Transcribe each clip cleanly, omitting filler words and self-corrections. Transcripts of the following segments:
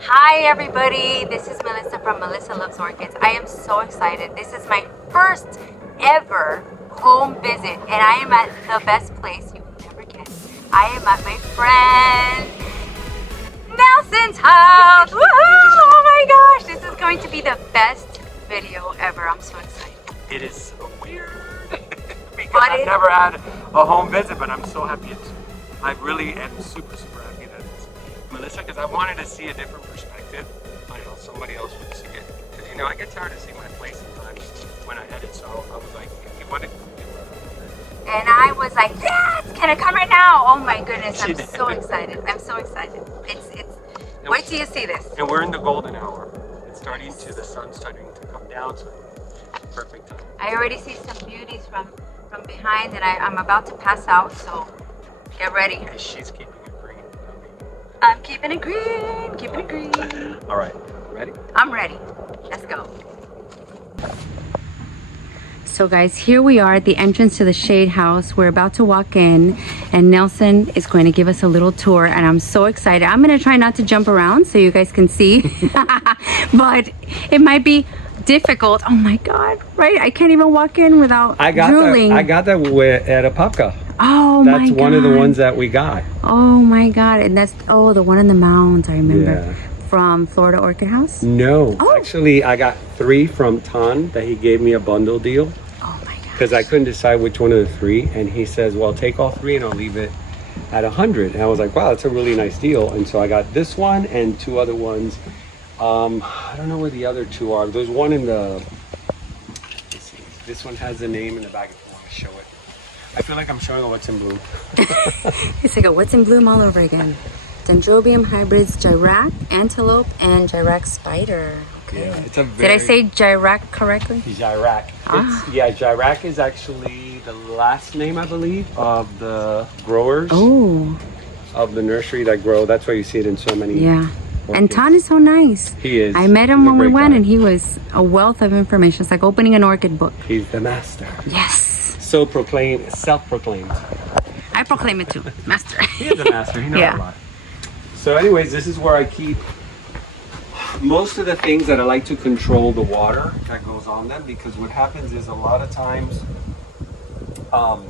Hi everybody, this is Melissa from Melissa Loves Orchids. I am so excited. This is my first ever home visit and I am at the best place you would never guess. I am at my friend Nelson's house. Woohoo! Oh my gosh, this is going to be the best video ever. I'm so excited. It is so weird because I've never had a home visit, but I'm so happy I really am super happy that it's Melissa, because I wanted to see a different perspective on how somebody else would see it. Because, you know, I get tired of seeing my place sometimes when I edit, so I was like, if you want to and I was like, yes, can I come right now? Oh my goodness, I'm so excited. I'm so excited. It's wait till you see this. And we're in the golden hour. It's starting to, the sun's starting to come down, so perfect time. I already see some beauties from behind and I'm about to pass out, so get ready. And she's keeping it green. I'm keeping it green, keeping it green. All right, ready? I'm ready. Let's go. So guys, here we are at the entrance to the shade house. We're about to walk in and Nelson is going to give us a little tour and I'm so excited. I'm going to try not to jump around so you guys can see, but it might be difficult. Oh my God, right? I can't even walk in without drooling. I got that at a Popka. Oh my God. That's one of the ones that we got. Oh my God. And that's, oh, the one in the mounds, I remember. Yeah. From Florida Orchid House? No, actually I got 3 from Ton that he gave me a bundle deal. Oh my God. Because I couldn't decide which one of the 3, and he says, well, take all 3 and I'll leave it at 100. And I was like, wow, that's a really nice deal. And so I got this one and 2 other ones. I don't know where the other 2 are. There's one in the, let's see, this one has the name in the back if you want to show it. I feel like I'm showing a what's in bloom. It's like a what's in bloom all over again. Dendrobium hybrids, Gyrac, antelope, and Gyrac spider. Okay. Yeah, it's a very, did I say Gyrac correctly? Gyrac. Yeah, Gyrac is actually the last name, I believe, of the growers. Oh. Of the nursery that grow. That's why you see it in so many. Yeah. Orchids. And Ton is so nice. He is. I met him when we went guy. and he was a wealth of information. It's like opening an orchid book. He's the master. Yes. So proclaimed, self-proclaimed. I proclaim it too. Master. He is a master. He knows Yeah. a lot. So anyways, this is where I keep most of the things that I like to control the water that goes on them, because what happens is a lot of times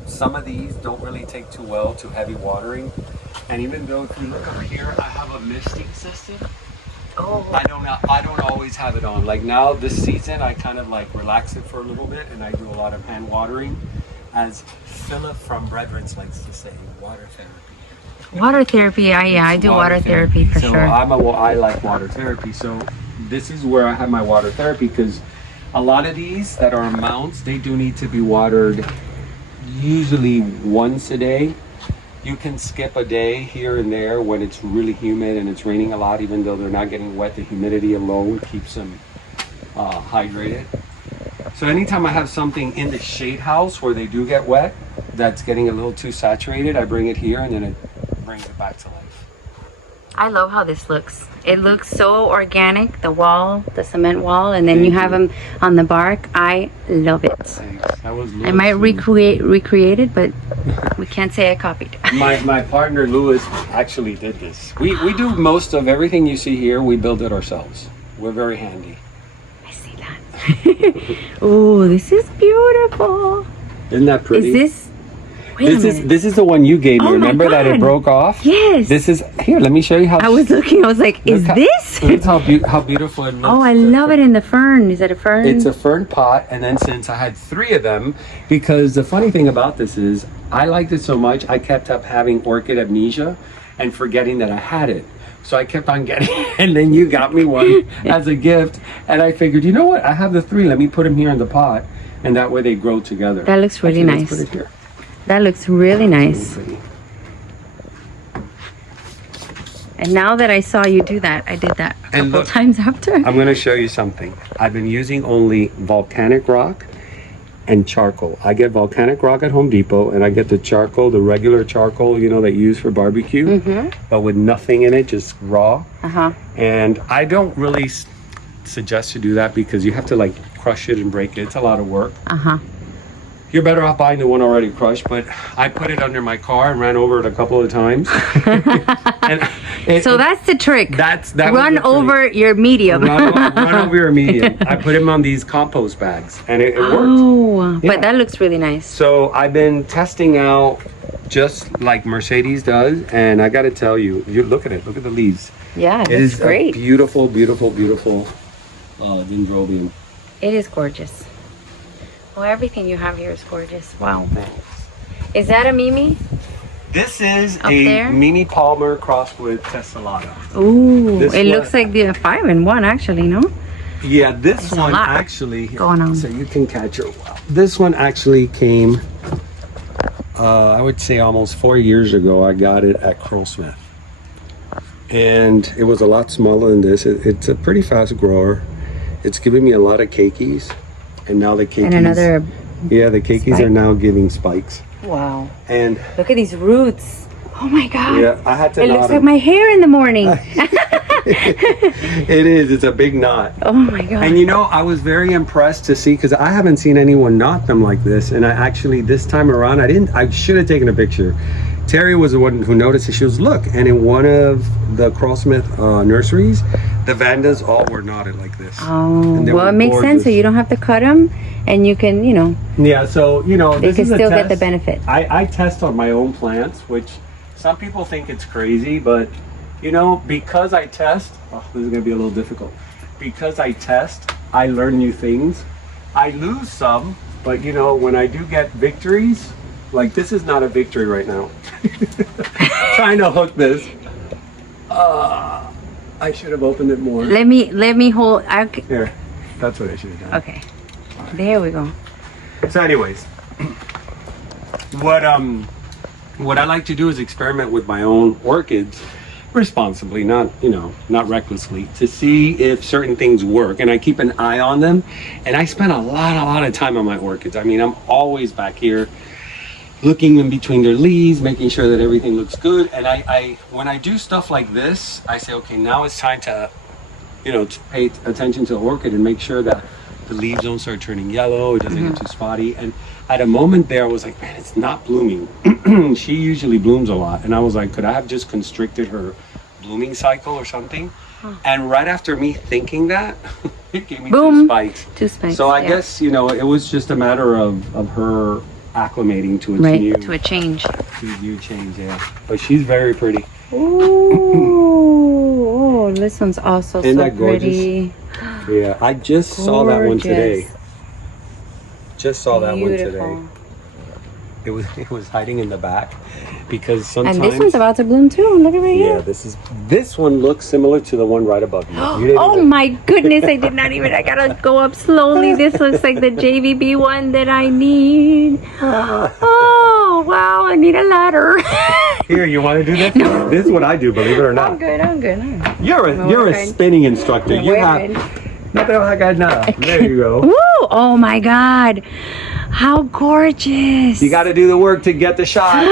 some of these don't really take too well to heavy watering. And even though if you look over here, I have a misting system. Oh. I don't always have it on. Like now this season, I kind of like relax it for a little bit and I do a lot of hand watering. As Philip from Brethren likes to say, water therapy. Water therapy, yeah, I do water therapy for so sure. I like water therapy. So this is where I have my water therapy, because a lot of these that are mounts, they do need to be watered usually once a day. You can skip a day here and there when it's really humid and it's raining a lot, even though they're not getting wet. The humidity alone keeps them hydrated. So anytime I have something in the shade house where they do get wet, that's getting a little too saturated, I bring it here and then it brings it back to life. I love how this looks. It looks so organic, the wall, the cement wall, and then you have them on the bark. I love it. Thanks. I might recreate it, but we can't say I copied. My partner Lewis actually did this. We do most of everything you see here. We build it ourselves. We're very handy. I see that. Oh, this is beautiful. Isn't that pretty? Is this? Wait a minute. This is the one you gave me. Oh, Remember that it broke off? Yes. This is here. Let me show you how. I was looking. I was like, is this? Look how beautiful it looks. Oh, I love it in the fern. Is that a fern? It's a fern pot, and then since I had 3 of them, because the funny thing about this is I liked it so much, I kept up having orchid amnesia and forgetting that I had it. So I kept on getting it, and then you got me one as a gift, and I figured, you know what? I have the 3. Let me put them here in the pot, and that way they grow together. That looks really nice. Let's put it here. That looks really nice. Really. And now that I saw you do that, I did that a couple times after. I'm going to show you something. I've been using only volcanic rock and charcoal. I get volcanic rock at Home Depot, and I get the charcoal, the regular charcoal, you know, that you use for barbecue, but with nothing in it, just raw. And I don't really suggest to do that because you have to like crush it and break it. It's a lot of work. you're better off buying the one already crushed. But I put it under my car and ran over it a couple of times. So that's the trick. That run over your medium. run over your medium. I put him on these compost bags, and it worked. Oh, Yeah. but that looks really nice. So I've been testing out just like Mercedes does, and I got to tell you, you look at it. Look at the leaves. Yeah, It that's is great. a beautiful, beautiful, beautiful dendrobium. It is gorgeous. Well, everything you have here is gorgeous. Wow. Is that a Mimi? This is Up a there? Mimi Palmer crossed with Tessellata. Ooh, This it one- looks like the 5-in-1 actually, no? Yeah, this There's a one lot actually, going on. so you can catch her well. This one actually came, I would say almost 4 years ago. I got it at Curlsmith. And it was a lot smaller than this. It's a pretty fast grower. It's giving me a lot of keikis. And now the keikis, And another, yeah, the keikis spike? are now giving spikes. wow. And Look at these roots. Oh my God. yeah, I had to It knot looks like them. my hair in the morning. It is, it's a big knot. Oh my God. And you know, I was very impressed to see, because I haven't seen anyone knot them like this. And I actually, this time around, I should have taken a picture. Terry was the one who noticed it. She was, look, and in one of the Curlsmith nurseries, the Vandas all were knotted like this. Oh, And they well, were it makes sense. So gorgeous. you don't have to cut them, and you can, you know, Yeah, so, you know, they this can is a still get the test. benefit. I test on my own plants, which some people think it's crazy, but, you know, because I test, oh, this is going to be a little difficult. Because I test, I learn new things. I lose some, but, you know, when I do get victories, like this is not a victory right now. Trying to hook this. I should have opened it more. Let me hold. Here, that's what I should have done. Okay, there we go. So anyways, what I like to do is experiment with my own orchids responsibly, not, you know, not recklessly, to see if certain things work. And I keep an eye on them, and I spend a lot of time on my orchids. I mean, I'm always back here looking in between their leaves, making sure that everything looks good. And I when I do stuff like this, I say, okay, now it's time to, you know, to pay attention to the orchid and make sure that the leaves don't start turning yellow, it doesn't get too spotty. And at a moment there, I was like, man, it's not blooming. She usually blooms a lot. And I was like, could I have just constricted her blooming cycle or something? And right after me thinking that, it gave me Boom. two spikes. Two spikes. So I yeah. guess, you know, it was just a matter of her acclimating to its right new, to a change. new change, yeah. But she's very pretty. Ooh, oh, this one's also Isn't so that gorgeous? pretty. Yeah, I just saw that one today. Gorgeous. Just saw that one Beautiful. today. It was hiding in the back because sometimes. And this one's about to bloom too. Look at right Yeah, here. this one looks similar to the one right above you. You didn't Oh even- my goodness, I did not even, I gotta go up slowly. This looks like the JVB one that I need. Oh, wow, I need a ladder. Here, you want to do this? No. This is what I do, believe it or I'm not. good. You're a good. spinning instructor. You have. Nothing like I know. There you go. Woo! Oh my God. How gorgeous. You got to do the work to get the shot.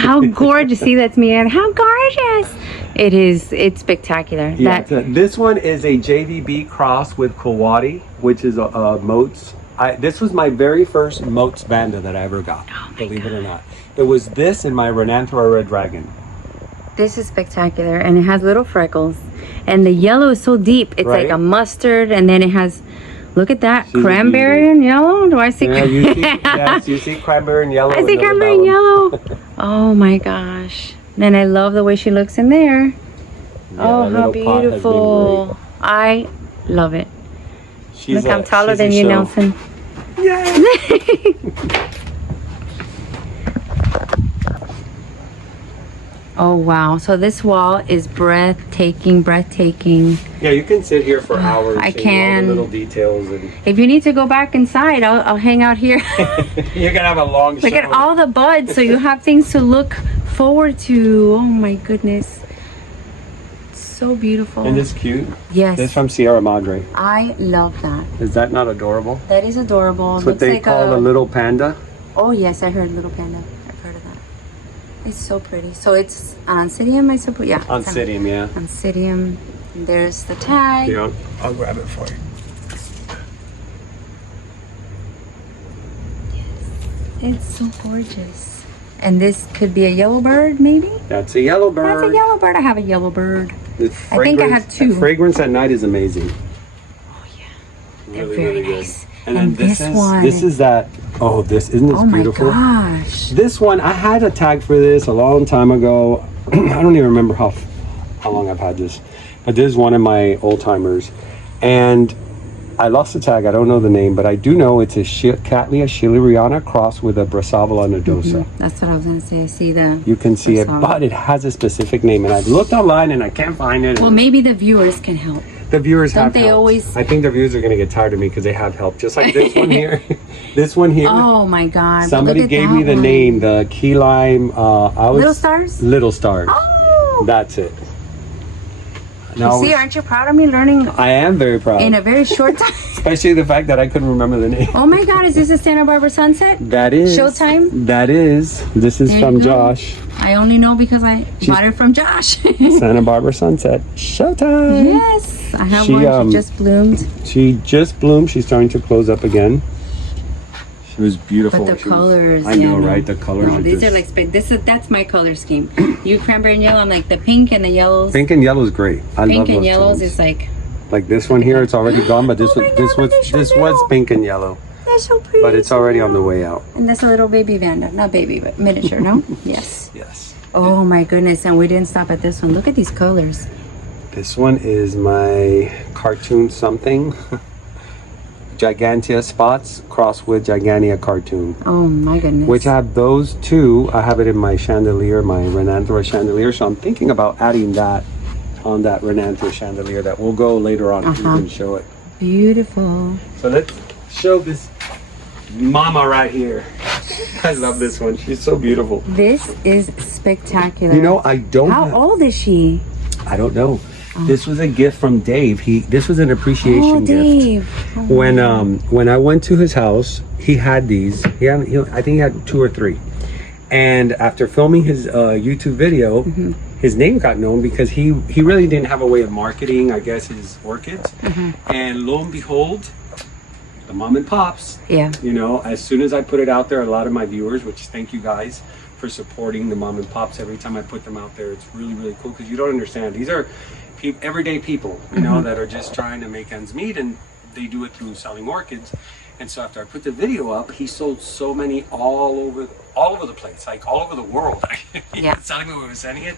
How gorgeous. See, that's me. And how gorgeous. It is. It's spectacular. Yeah, That, this one is a JVB cross with Kawadi, which is a Moats. This was my very first Moats Vanda that I ever got, believe it or not. It was this and my Renanthera Red Dragon. this is spectacular. And it has little freckles. And the yellow is so deep. It's like Right. a mustard. And then it has, look at that. She's a Cranberry beauty. and yellow. Do I see? Yeah, you see, yes, you see cranberry and yellow. I see and then the cranberry and melon. yellow. Oh my gosh. And I love the way she looks in there. Yeah, Oh, that how little pot has been beautiful. great. I love it. She's Look, I'm taller she's a than you, show. Nelson. Yay! Oh, wow. So this wall is breathtaking. Yeah, you can sit here for hours. I seeing all can. the little details, and If you need to go back inside, I'll hang out here. you're gonna have a long Look at show. all the buds. So you have things to look forward to. Oh my goodness. So beautiful. Isn't this cute? Yes. This from Sierra Madre. I love that. Is that not adorable? That is adorable. That's what they call a little panda. Oh yes, I heard little panda. I've heard of that. It's so pretty. So it's an Oncidium, I suppose. Yeah. On it's an Citium, yeah. Oncidium. And there's the tag. Here, I'll grab it for you. It's so gorgeous. And this could be a yellow bird, maybe? That's a yellow bird. That's a yellow bird. I have a yellow bird. I think I have two. The fragrance at night is amazing. Oh, yeah. They're Really, very really nice. good. And then this one. This is that. Oh, isn't this beautiful? Oh my gosh. This one, I had a tag for this a long time ago. I don't even remember how long I've had this. But this is one of my old timers. And I lost the tag. I don't know the name, but I do know it's a Cattleya schilleriana cross with a Brassavola nodosa. That's what I was going to say. I see the... You can see it, but it has a specific name. And I've looked online and I can't find it. Well, maybe the viewers can help. The viewers have Don't they help. always... I think the viewers are going to get tired of me because they have help. Just like this one here. This one here. Oh my God. Somebody gave me the name, the key lime. Little Stars? Little Stars. Oh. That's it. You see, aren't you proud of me learning I am very proud. in a very short time? Especially the fact that I couldn't remember the name. Oh my God, is this a Santa Barbara sunset? That is. Showtime? That is. This is from Josh. I only know because I bought it from Josh. Santa Barbara sunset. Showtime. Yes. I have one. She just bloomed. She just bloomed. She's starting to close up again. She was beautiful. But the colors. I know, right? The colors are these just... are like, that's my color scheme. You cranberry and yellow, I'm like the pink and the yellows. Pink and yellow is great. I love Pink and those yellows tones. is like this one here, it's already gone, but this was pink and yellow. they're so pretty. But it's already on the way out. And that's a little baby Vanda. Not baby, but miniature, no? Yes. Yes. Oh my goodness, and we didn't stop at this one. Look at these colors. This one is my cartoon something. Gigantea spots crossed with Gigantea cartoon. Oh my goodness. Which I have those two. I have it in my chandelier, my Renanthera chandelier. So I'm thinking about adding that on that Renanthera chandelier that will go later on. You can show it. Beautiful. So let's show this mama right here. I love this one. She's so beautiful. This is spectacular. You know, I don't How old is she? I don't know. This was a gift from Dave. This was an appreciation Dave. gift. When I went to his house, he had these. I think he had 2 or 3. And after filming his YouTube video, his name got known because he really didn't have a way of marketing, I guess, his orchids. And lo and behold, the mom and pops. Yeah. You know, as soon as I put it out there, a lot of my viewers, which thank you guys for supporting the mom and pops every time I put them out there. It's really, really cool because you don't understand. These are everyday people, you know, that are just trying to make ends meet, and they do it through selling orchids. And so after I put the video up, he sold so many all over the place, like all over the world. Yeah. He's telling me we were sending it.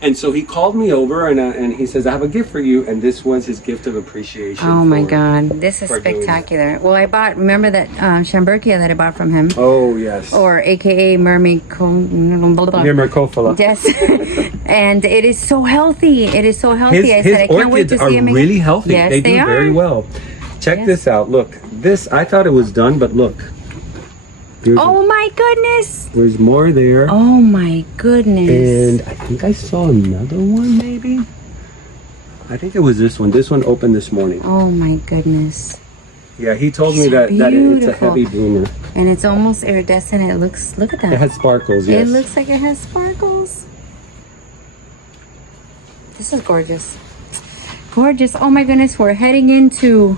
And so he called me over and he says, I have a gift for you. And this was his gift of appreciation. Oh my God. This is spectacular. Well, remember that Shamberkia that I bought from him? Oh, yes. Or AKA Myrmecophila. Yes. And it is so healthy. It is so healthy. His orchids are really healthy. Yes, they do very well. Check this out. Look, this, I thought it was done, but look. Oh my goodness. There's more there. Oh my goodness. And I think I saw another one maybe. I think it was this one. This one opened this morning. Oh my goodness. Yeah, he told me that it's a heavy bloomer. And it's almost iridescent. It looks, look at that. It has sparkles, yes. It looks like it has sparkles. This is gorgeous. Gorgeous. Oh my goodness, we're heading into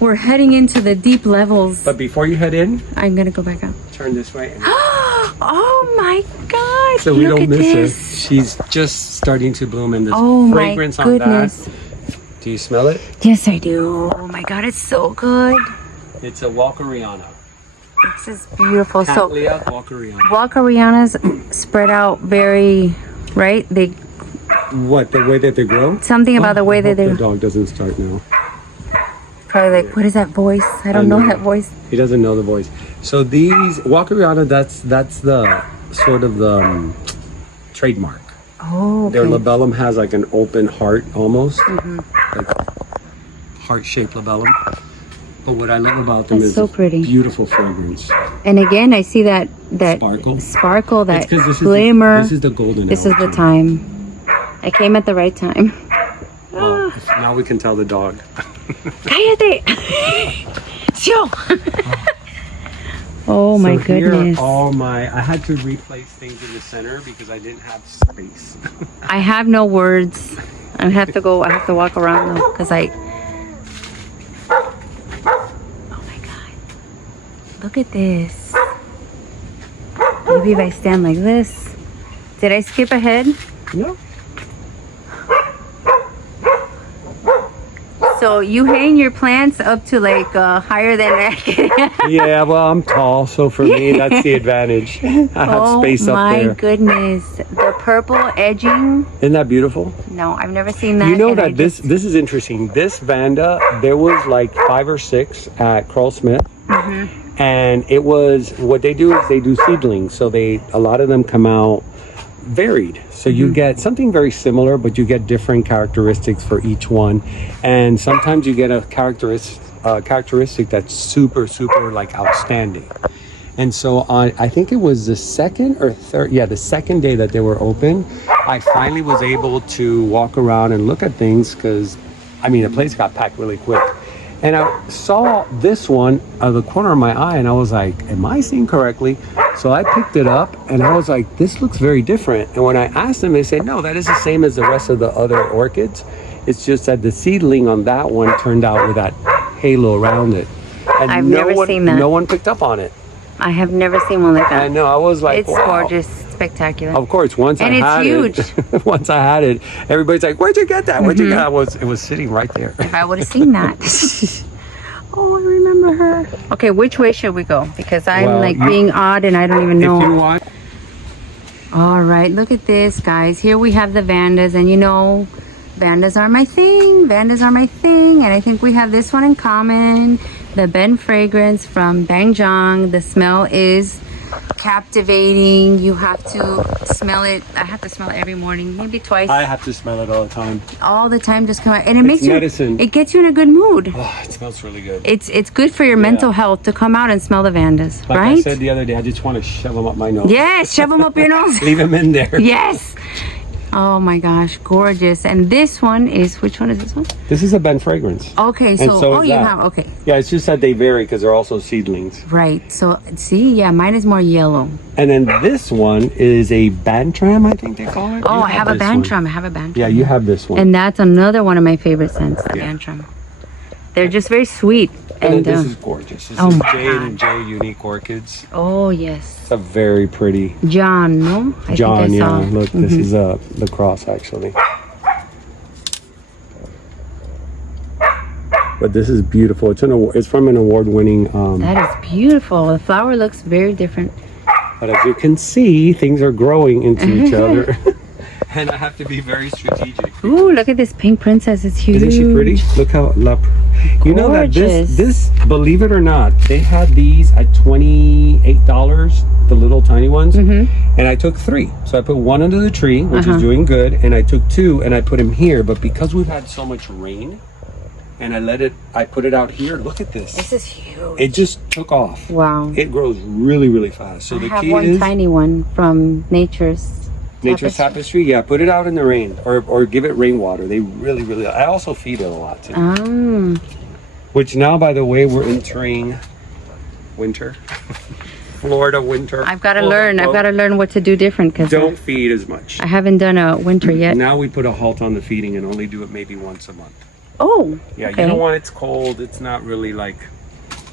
the deep levels. But before you head in, I'm gonna go back up. Turn this way. Oh my God! So we don't miss her. this. She's just starting to bloom, and this fragrance my goodness. on that. Do you smell it? Yes, I do. Oh my God, it's so good. It's a Walkeriana. This is beautiful. Cattleya Walkeriana. Walkerianas spread out very, right? The way that they grow? Something about the way that they. The dog doesn't start now. Probably like, what is that voice? I don't know that voice. He doesn't know the voice. So these Walkeriana, that's the sort of the trademark. Oh, okay. Their labellum has like an open heart almost, like heart-shaped labellum. But what I love about them is so pretty. Beautiful fragrance. And again, I see that sparkle, that glimmer. This is the golden. This is the time. I came at the right time. Well, now we can tell the dog. Cállate. Oh my goodness. I had to replace things in the center because I didn't have space. I have no words. I have to walk around though because oh my God. Look at this. maybe if I stand like this. Did I skip ahead? No. So you hang your plants up to like higher than that. Yeah, well, I'm tall, so for me, that's the advantage. I have space up there. Oh my goodness. The purple edging. Isn't that beautiful? No, I've never seen that. You know that this is interesting. This Vanda, there was like 5 or 6 at Carl Smith. And it was, what they do is they do seedlings. So a lot of them come out varied. So you get something very similar, but you get different characteristics for each one. And sometimes you get a characteristic that's super like outstanding. And so on, I think it was the second or third, the second day that they were open, I finally was able to walk around and look at things, because I mean, the place got packed really quick. And I saw this one out of the corner of my eye, and I was like, am I seeing correctly? So I picked it up, and I was like, this looks very different. And when I asked them, they said, no, that is the same as the rest of the other orchids. It's just that the seedling on that one turned out with that halo around it. And I've never seen that. No one picked up on it. I have never seen one like that. I know, I was like, it's wow. gorgeous, spectacular. Of course, once I had huge. it, once I had it, everybody's like, where'd you get that? Where'd you get that? It was sitting right there. If I would have seen that. Oh, I remember her. Okay, which way should we go? Because I'm being odd and I don't even know. If you want. All right, look at this, guys. Here we have the Vandas, and you know, Vandas are my thing. Vandas are my thing, and I think we have this one in common. The Ben fragrance from Bangjong. The smell is captivating. You have to smell it. I have to smell it every morning, maybe twice. I have to smell it all the time. All the time, just come out, and it makes medicine. It gets you in a good mood. Oh, it smells really good. It's good for your mental health to come out and smell the Vandas, like right? I said the other day, I just want to shove them up my nose. Yes, shove them up your nose. Leave them in there. Yes. Oh my gosh, gorgeous. And this one is, which one is this one? This is a Ben fragrance. Okay, so you have, okay. Yeah, it's just that they vary because they're also seedlings. Right, so see, yeah, mine is more yellow. And then this one is a Bantram, I think they call it. Oh, I have a Bantram. I have a Bantram. Yeah, you have this one. And that's another one of my favorite scents, the Bantram. They're just very sweet. And this is gorgeous. This is Jade and J Unique Orchids. Oh, yes. It's a very pretty. John, no? John, yeah. Look, this is the cross, actually. But this is beautiful. It's from an award-winning. That is beautiful. The flower looks very different. But as you can see, things are growing into each other. And I have to be very strategic. Ooh, look at this pink princess. It's huge. Isn't she pretty? Look how you know that this, believe it or not, they had these at $28, the little tiny ones. And I took 3. So I put 1 under the tree, which is doing good, and I took 2 and I put them here. But because we've had so much rain, and I put it out here. Look at this. This is huge. It just took off. Wow. It grows really fast. So I have one tiny one from Nature's Tapestry. Yeah, put it out in the rain or give it rainwater. They really. I also feed it a lot too. Which now, by the way, we're entering winter. Florida winter. I've got to learn. I've got to learn what to do different because don't feed as much. I haven't done a winter yet. Now we put a halt on the feeding and only do it maybe once a month. Oh. Yeah, okay. You know when it's cold, it's not really like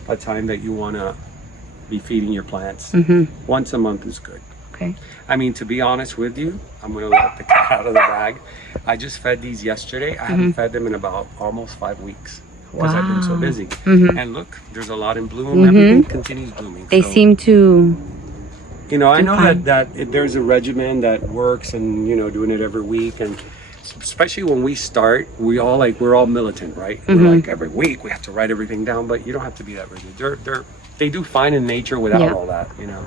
a time that you want to be feeding your plants. Once a month is good. Okay. I mean, to be honest with you, I'm going to let the cat out of the bag. I just fed these yesterday. I haven't fed them in about almost 5 weeks because I've been so busy. And look, there's a lot in bloom. Everything continues blooming. They seem to... You know, I know that there's a regimen that works and, you know, doing it every week. And especially when we start, we're all militant, right? We're like, every week we have to write everything down, but you don't have to be that rigid. They do fine in nature without all that, you know.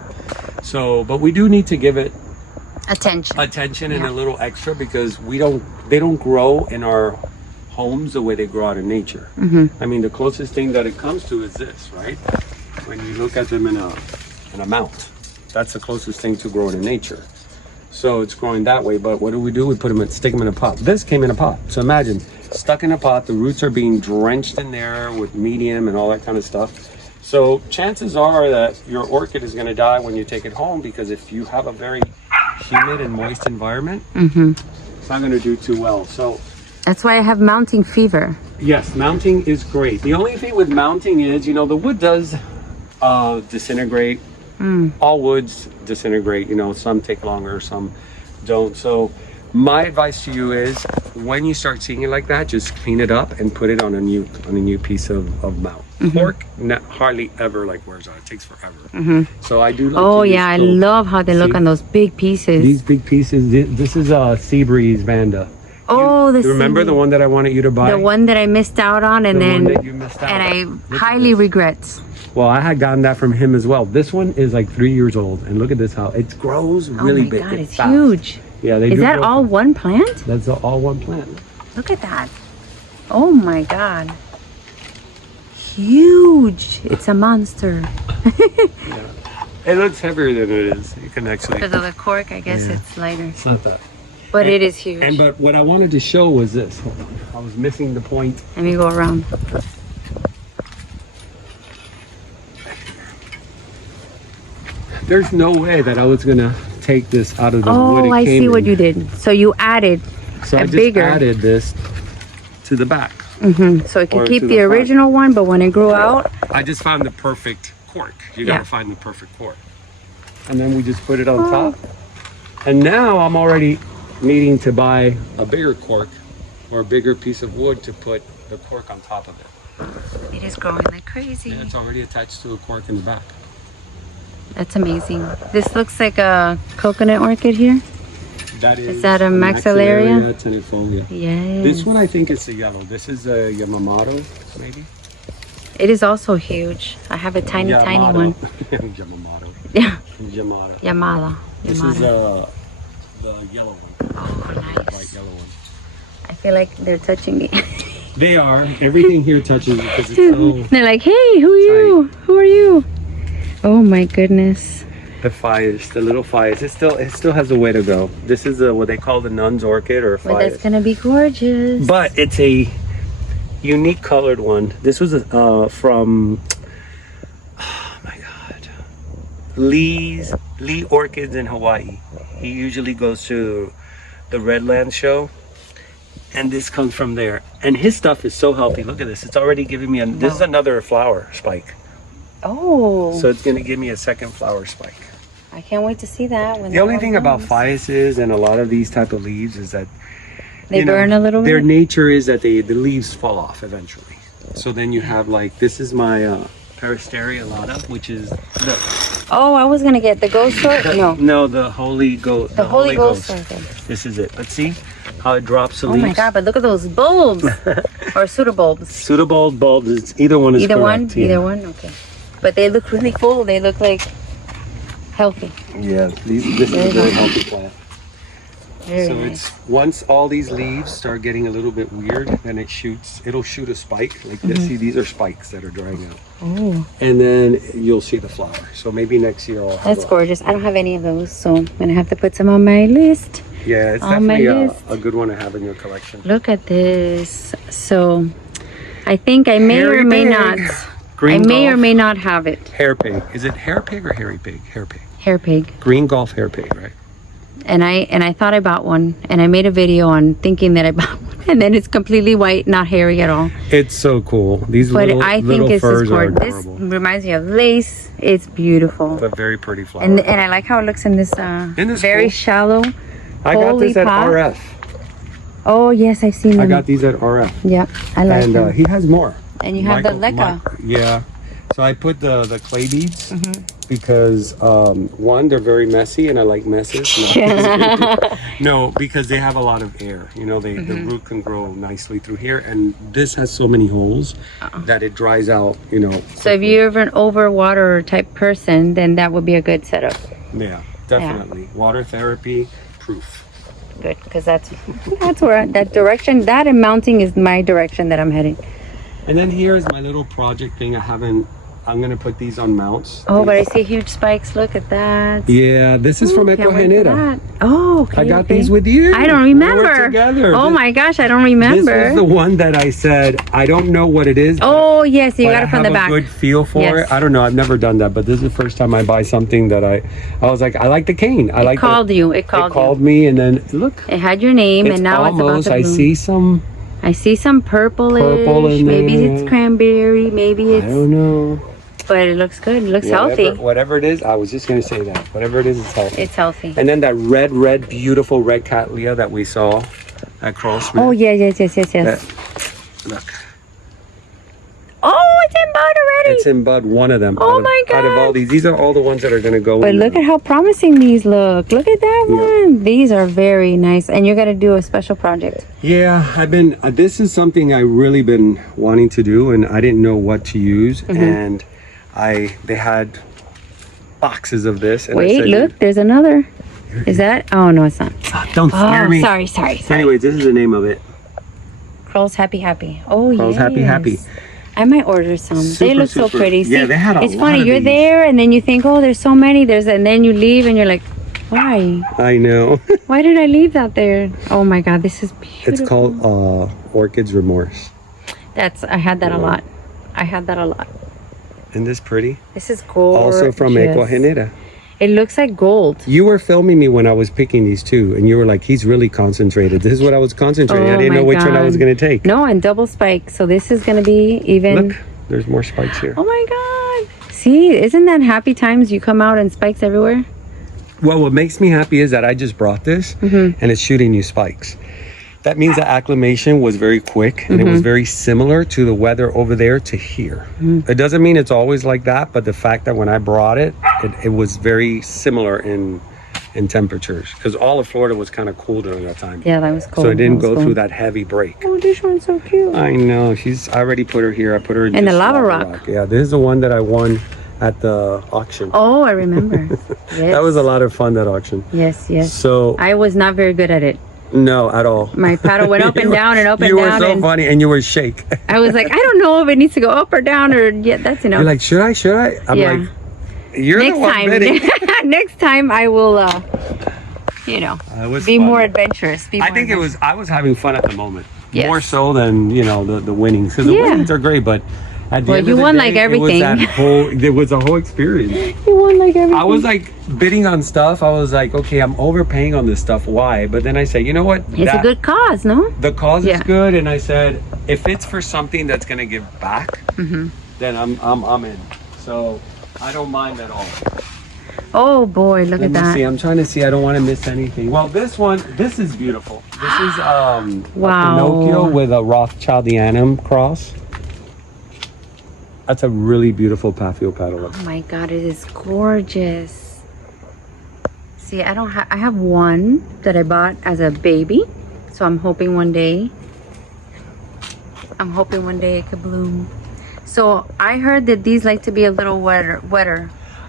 So, but we do need to give it attention and a little extra because they don't grow in our homes the way they grow out in nature. I mean, the closest thing that it comes to is this, right? When you look at them in a mount, that's the closest thing to growing in nature. So it's growing that way, but what do? We stick them in a pot. This came in a pot. So imagine, stuck in a pot, the roots are being drenched in there with medium and all that kind of stuff. So chances are that your orchid is going to die when you take it home because if you have a very humid and moist environment, it's not going to do too well. So that's why I have mounting fever. Yes, mounting is great. The only thing with mounting is, you know, the wood does disintegrate All woods disintegrate, you know, some take longer, some don't. So my advice to you is when you start seeing it like that, just clean it up and put it on a new piece of mount. Cork hardly ever like wears out. It takes forever. So I do like Oh to use yeah, I scope. love how they look on those big pieces. These big pieces, this is a sea breeze Vanda. Oh, the Remember the one that I wanted you to buy? the one that I missed out on, and The then one that you missed out and on. I Look at highly this. regret. Well, I had gotten that from him as well. This one is like 3 years old, and look at this how it grows really Oh my big. god, it's fast. huge. Yeah, they Is do that grow all fast. one plant? That's all one plant. Look at that. Oh my god. Huge. It's a monster. It looks heavier than it is. You can actually. Because of the cork, I guess Yeah. it's lighter. It's not that. But it is huge. But what I wanted to show was this. Hold on. I was missing the point. Let me go around. There's no way that I was gonna take this out of the wood. Oh, I see what you did. So you added So I a just bigger. added this to the back. So it or could keep to the the front. original one, but when it grew out, I just found the perfect cork. You Yeah. gotta find the perfect cork. And then we just put it on top. And now I'm already needing to buy a bigger cork or a bigger piece of wood to put the cork on top of it. it is growing like crazy. And it's already attached to a cork in the back. That's amazing. This looks like a coconut orchid here. That is that a maxillaria? tenuifolia. Yes. This one I think is the yellow. This is a Yamamoto, maybe? It is also huge. I have a tiny Yamamoto. one. Yamamoto. Yeah. Yamamoto. Yamala. This is the yellow one. Oh, Light nice. yellow one. I feel like they're touching me. They are. Everything here touches because it's so... They're like, hey, who are you? Who are you? Oh my goodness. The fires, the little fires. It still has a way to go. This is what they call the nun's orchid or But fires. that's gonna be gorgeous. But it's a unique colored one. This was from, oh my God, Lee Orchids in Hawaii. He usually goes to the Redland show, and this comes from there. And his stuff is so healthy. Look at this. It's already giving me this is another flower spike. Oh, So it's gonna give me a second flower spike. I can't wait to see that. When The only thing about fires, phaeaces and a lot of these type of leaves is that they you know, burn a little their bit. nature is that the leaves fall off eventually. So then you have like, this is my Peristeria lata, which is Oh, I was gonna get the ghost sort. No, the Holy Ghost. the Holy Ghost. Okay. This is it. Let's see how it drops the Oh leaves. my god! But look at those bulbs or pseudobulbs. Suitable bulbs. It's either one is Either one. correct. Yeah. Either one. Okay. But they look really full. They look like healthy. Yeah, this is a very healthy plant. Very So nice. it's once all these leaves start getting a little bit weird, then it'll shoot a spike like Mm-hmm. this. See, these are spikes that are drying out. Oh, And then you'll see the flower. So maybe next year I'll have that's gorgeous. I don't have any of those, so I'm gonna have to put some on my list. Yeah, it's On my definitely list. a good one to have in your collection. Look at this. So, I think I may Hairy or may pig. not. Green I may or golf may not have it. hair pig. Is it hair pig or hairy pig? Hair pig. Hair pig. Green golf hair pig, right? And I thought I bought one, and I made a video on thinking that I bought one, and then it's completely white, not hairy at all. It's so cool. These But little, I little think it's furs are gorgeous. This adorable. reminds me of lace. It's beautiful. But very pretty flower. And I like how it looks in this this very cool? shallow. I got this at pot. RF. Oh yes, I've seen them. I got these at RF. Yeah, I like And them. he has more. And you have the leca. Yeah. So I put the clay beads Mm-hmm. because one, they're very messy and I like messes. No, because they have a lot of air. You know, the root can grow nicely through here, and this has so many holes that it dries out. You know. So if you're an overwater type person, then that would be a good setup. Yeah, definitely. Water therapy proof. Good, because that's where that direction, that and mounting is my direction that I'm heading. And then here is my little project thing. I'm gonna put these on mounts. Oh, but I see huge spikes. Look at that. Yeah, this is from Ooh, can't wait for Ecogenera. that. Oh, okay. I got okay. these with you. I don't We remember. were together. Oh This- my gosh, I don't This remember. is the one that I said I don't know what it is. Oh yes, you but got I it from the have back. a good feel for Yes. it. I don't know. I've never done that, but this is the first time I buy something that I was like, I like the cane. I like. It called you. It It called called you. me, and then look. It had your name, It's and now almost. it's about to bloom. I see some purplish. purple in Maybe there. it's cranberry. Maybe I it's don't know. but it looks good. It looks Yeah, healthy. whatever it is, I was just gonna say that. Whatever it is, it's healthy. It's healthy. And then that red, beautiful red cattleya that we saw at Crossman. Oh, yes. Look. Oh, it's in bud already. It's in bud, one of them. Oh my God. Out of all these are all the ones that are gonna go. But in look now. at how promising these look. Look at that one. These are very nice. And you're gonna do a special project. Yeah, this is something I really been wanting to do, and I didn't know what to use, and they had boxes of this. And I Wait, said, look, there's another. Is that? Oh, no, it's not. Don't scare me. Sorry. Anyways, this is the name of it. Crow's Happy. Oh, Crow's yes. Happy. I might order some. They look so pretty. Yeah, See, they had a it's lot funny. of You're these. there, and then you think, oh, there's so many. And then you leave, and you're like, why? I know. Why did I leave that there? Oh my God, this is beautiful. It's called Orchid's Remorse. I had that a lot. Isn't this pretty? This is gorgeous. Also from Ecuagenera. It looks like gold. You were filming me when I was picking these two, and you were like, he's really concentrated. This is what I was concentrating. I didn't know which one I was going to take. No, and double spike. So this is going to be even. Look, there's more spikes here. Oh my God. See, isn't that happy times? You come out and spikes everywhere. Well, what makes me happy is that I just brought this, and it's shooting new spikes. That means the acclimation was very quick, and it was very similar to the weather over there to here. It doesn't mean it's always like that, but the fact that when I brought it was very similar in temperatures, because all of Florida was kind of cool during that time. Yeah, that was cool. So it didn't go through that heavy break. Oh, this one's so cute. I know. I already put her here. I put her in the just lava rock. Yeah, this is the one that I won at the auction. Oh, I remember. Yes. That was a lot of fun, that auction. Yes. So I was not very good at it. no, at all. My paddle went up and down and up and You down. were so funny, and you were shake. I was like, I don't know if it needs to go up or down or that's enough. You're like, should I? I'm like, you're next the one time. bidding. Next time I will, was be fun. more adventurous. I was having fun at the moment. Yes. More so than, the winnings. Because the winnings are great, but at the end you of the won day, like everything. It was a whole experience. You won like everything. I was like bidding on stuff. I was like, okay, I'm overpaying on this stuff. Why? But then I said, you know what? It's a good cause, no? The cause is good, and I said, if it's for something that's gonna give back, then I'm in. So I don't mind at all. Oh boy, look Let at me that. see. I'm trying to see. I don't want to miss anything. Well, this is beautiful. This is a Pinocchio with a Rothschildianum cross. That's a really beautiful Paphiopedilum. Oh my God, it is gorgeous. See, I have one that I bought as a baby, so I'm hoping one day it could bloom. So I heard that these like to be a little wetter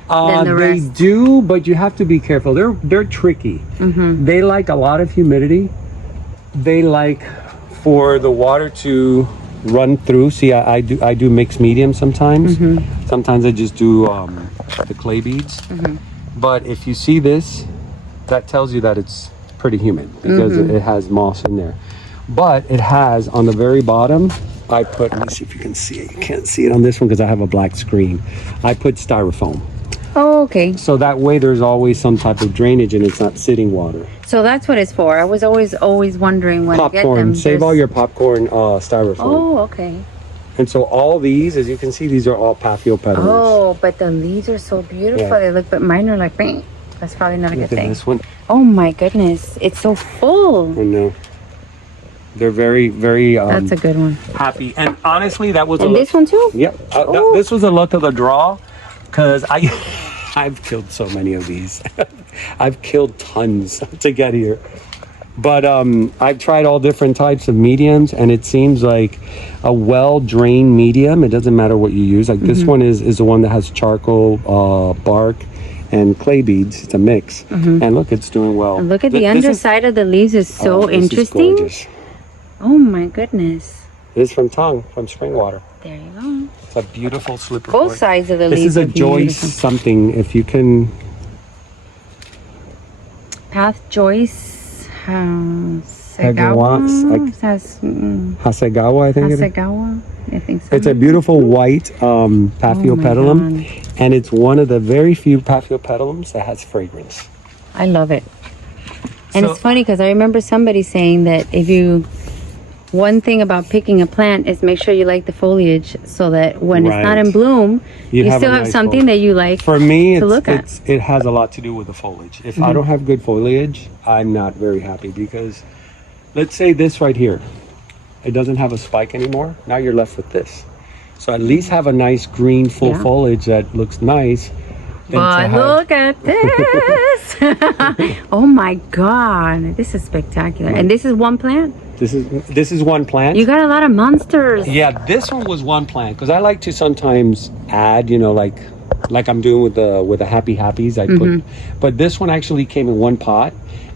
than the rest. They do, but you have to be careful. They're tricky. They like a lot of humidity. They like for the water to run through. See, I do mixed medium sometimes. Sometimes I just do the clay beads. But if you see this, that tells you that it's pretty humid because it has moss in there. But it has on the very bottom, let me see if you can see it. You can't see it on this one because I have a black screen. I put styrofoam. Oh, okay. So that way there's always some type of drainage and it's not sitting water. So that's what it's for. I was always wondering when Popcorn. I get them. Save all your popcorn styrofoam. Oh, okay. And so all these, as you can see, these are all Paphiopedilums. Oh, but the leaves are so beautiful. Yeah. They look, but mine are like, bang. That's probably not a Look good at thing. this one. Oh my goodness, it's so full. I know. They're very, very That's a good one. happy. And honestly, that was And this one too? Yep. This was a luck of the draw because I've killed so many of these. I've killed tons to get here. But I've tried all different types of mediums, and it seems like a well-drained medium. It doesn't matter what you use. Like this one is the one that has charcoal, bark, and clay beads. It's a mix. And look, it's doing well. And look at the underside of the leaves is so interesting. This is gorgeous. Oh my goodness. This is from Tongue, from Springwater. There you go. It's a beautiful slipper. Both sides of the This leaves is a are Joyce beautiful. something. If you can. Path Joyce Hasegawa, Hasegawa. I think it is. Hasegawa. I think so. It's a beautiful white Paphiopedilum, God. and it's one of the very few Paphiopedilums that has fragrance. I love it. And So- it's funny because I remember somebody saying that if you one thing about picking a plant is make sure you like the foliage, so that when it's not in Right. bloom, you have still a have nice something foliage. that you like. For me, to look at. it has a lot to do with the foliage. If I don't have good foliage, I'm not very happy, because let's say this right here, it doesn't have a spike anymore. Now you're left with this. So at least have a nice green full Yeah. foliage that looks nice. than to But have- look at this! Oh my god, this is spectacular. And this is one plant? This is one plant. You got a lot of monsters. Yeah, this one was one plant, because I like to sometimes add, you know, like I'm doing with the Happy Happies. I put, but this one actually came in one pot,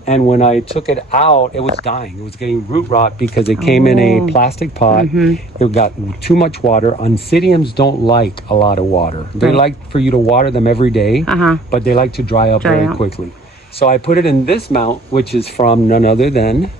and when I took it out, it was dying. It was getting root rot because it came in a plastic pot. It got too much water. Oncidiums don't like a lot of water. They like for you to water them every day, but they like to dry up very quickly. So I put it in this mount, which is from none other than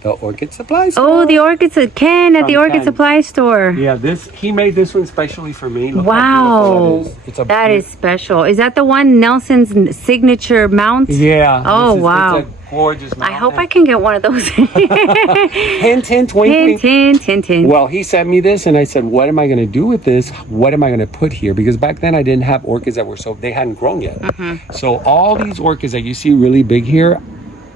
the Orchid Supply Store. Oh, the Orchids at Ken at the From Orchid Ken. Supply Store. Yeah, he made this one specially for me. Look how Wow, beautiful that is. It's a that is special. Is that the one Nelson's signature mount? Yeah. Oh, wow. It's a gorgeous I mount. hope I can get one of those. Hint, hint, wink, wink. Hint, hint, hint. Well, he sent me this, and I said, what am I going to do with this? What am I going to put here? Because back then I didn't have orchids that were they hadn't grown yet. So all these orchids that you see really big here,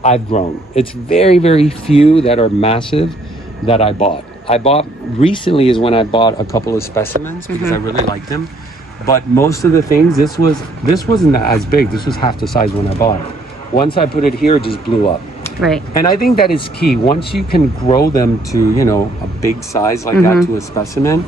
I've grown. It's very, very few that are massive that I bought. Recently is when I bought a couple of specimens because I really liked them. But most of the things, this wasn't as big. This was half the size when I bought it. Once I put it here, it just blew up. Right. And I think that is key. Once you can grow them to, you know, a big size like that to a specimen,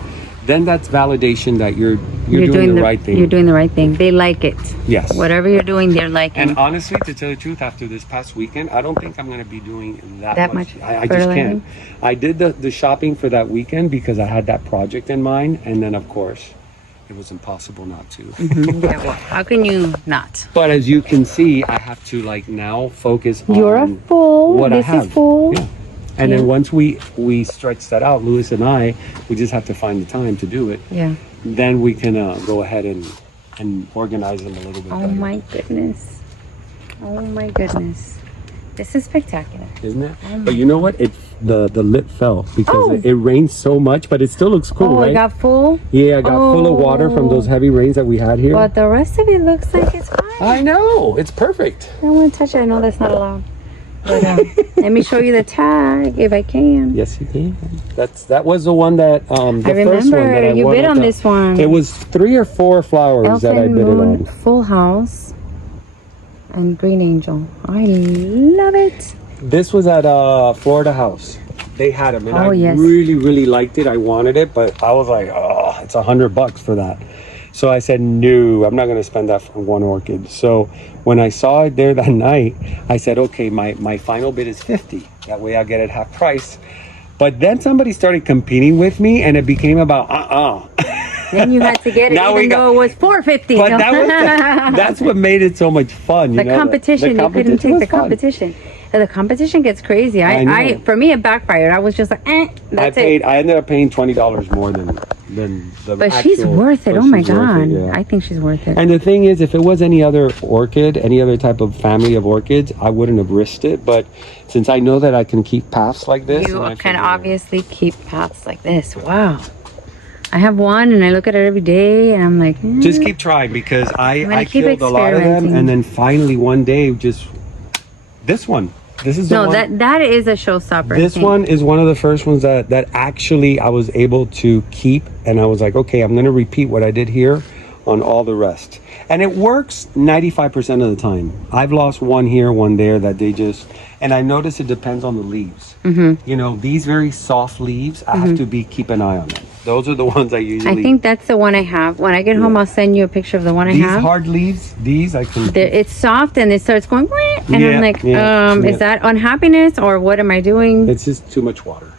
then that's validation that you're doing the right thing. You're doing the right thing. They like it. Yes. Whatever you're doing, they're liking. And honestly, to tell the truth, after this past weekend, I don't think I'm going to be doing that much. I just fertilizing? can't. I did the shopping for that weekend because I had that project in mind. And then, of course, it was impossible not to. Yeah, well, how can you not? But as you can see, I have to like now focus on You're a fool. what This I have. is full. Yeah. And then once we stretch that out, Lewis and I, we just have to find the time to do it. Yeah. Then we can go ahead and organize them a little bit Oh better. my goodness. Oh my goodness. This is spectacular. Isn't it? But you know what? The lip fell because Oh. it rained so much, but it still looks cool, Oh, right? it got full? Yeah, I got full of water from those heavy rains that we had here. But the rest of it looks like it's fine. I know, it's perfect. I don't want to touch it. I know that's not allowed. But let me show you the tag if I can. Yes, you can. That was the one that the I first one remember that I you won bid at on the- this one. It was 3 or 4 flowers that I Elfin bid it Moon, on. Full House, and Green Angel. I love it. This was at Florida House. They had them, and Oh, I yes. really, really liked it. I wanted it, but I was like, oh, it's $100 for that. So I said, no, I'm not going to spend that for one orchid. So when I saw it there that night, I said, okay, my final bid is 50. That way I'll get it half price. But then somebody started competing with me, and it became about Then you had to get it, Now we even got- though it was $4.50. But no? that's what made it so much fun. You The know, competition, you couldn't take was the fun. competition. And the competition gets crazy. I know. I for me, it backfired. I was just like, that's it. I ended up paying $20 more than the But she's actual- worth it. but Oh my she's worth God. it, yeah. I think she's worth it. And the thing is, if it was any other orchid, any other type of family of orchids, I wouldn't have risked it. But since I know that I can keep paths like this, You and I can figure- obviously keep paths like this. Wow. I have one and I look at it every day and I'm like, just keep trying, because gonna I keep killed a lot of them, experimenting. and then finally one day, just this one. This is the no, one. that is a showstopper. I This think. one is one of the first ones that actually I was able to keep, and I was like, okay, I'm going to repeat what I did here on all the rest. And it works 95% of the time. I've lost one here, one there that they just, and I notice it depends on the leaves. You know, these very soft leaves, I have to keep an eye on them. Those are the ones I usually. I think that's the one I have. When I get home, I'll send you a picture of the one I these have. hard leaves, these I can. It's soft and it starts going, and Yeah, I'm like, yeah. is that unhappiness or what am I doing? It's just too much water.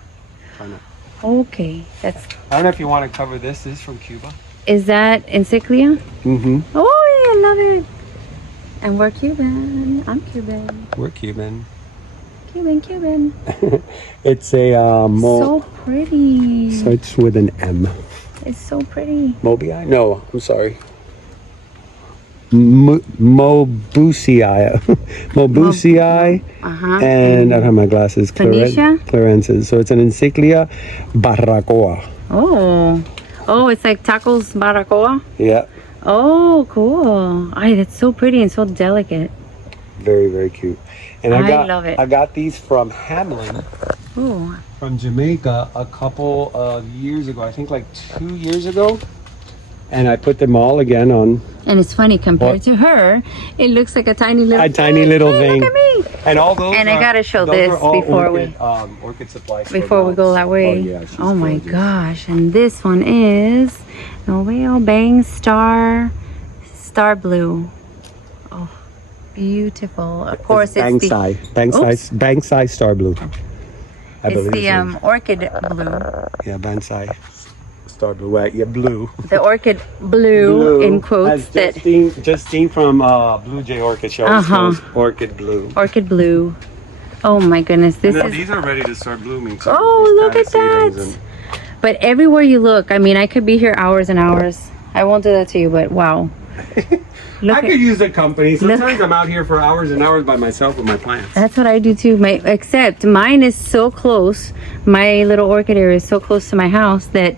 I know. Okay, that's. I don't know if you want to cover this. This is from Cuba. Is that encyclia? Mm-hmm. Oh, I love it. And we're Cuban. I'm Cuban. We're Cuban. Cuban. It's a So pretty. starts with an M. It's so pretty. Mobii? No, I'm sorry. Mobusii, Mobusii, and I don't have my glasses. Planitia? Clarensis. So it's an Encyclia barracoa. Oh, it's like tacos barbacoa. Yeah. Oh, cool. Ay, that's so pretty and so delicate. Very, very cute. And I love it. I got these from Hamlin, Oh, from Jamaica, a couple of years ago. I think like 2 years ago. And I put them all again on. and it's funny compared to her, it looks like a tiny little thing. Look at me. And all those. And I gotta show those this are all before orchid supply store before we go that way. Oh, yeah, she's oh my gorgeous. gosh! And this one is Noel Bang Star Blue. Oh, beautiful. Of course, it's the Banksai Star Blue. I it's believe the orchid blue. Yeah, Banksai Star Blue. Right, yeah, blue. The orchid blue in quotes As Justine from Blue Jay Orchid Show goes orchid blue. Orchid blue. Oh my goodness, this is. These are ready to start blooming. So Oh, look at that! But everywhere you look, I mean, I could be here hours and hours. I won't do that to you, but wow. I could use the company. Sometimes I'm out here for hours and hours by myself with my plants. That's what I do too. Except mine is so close. My little orchid area is so close to my house that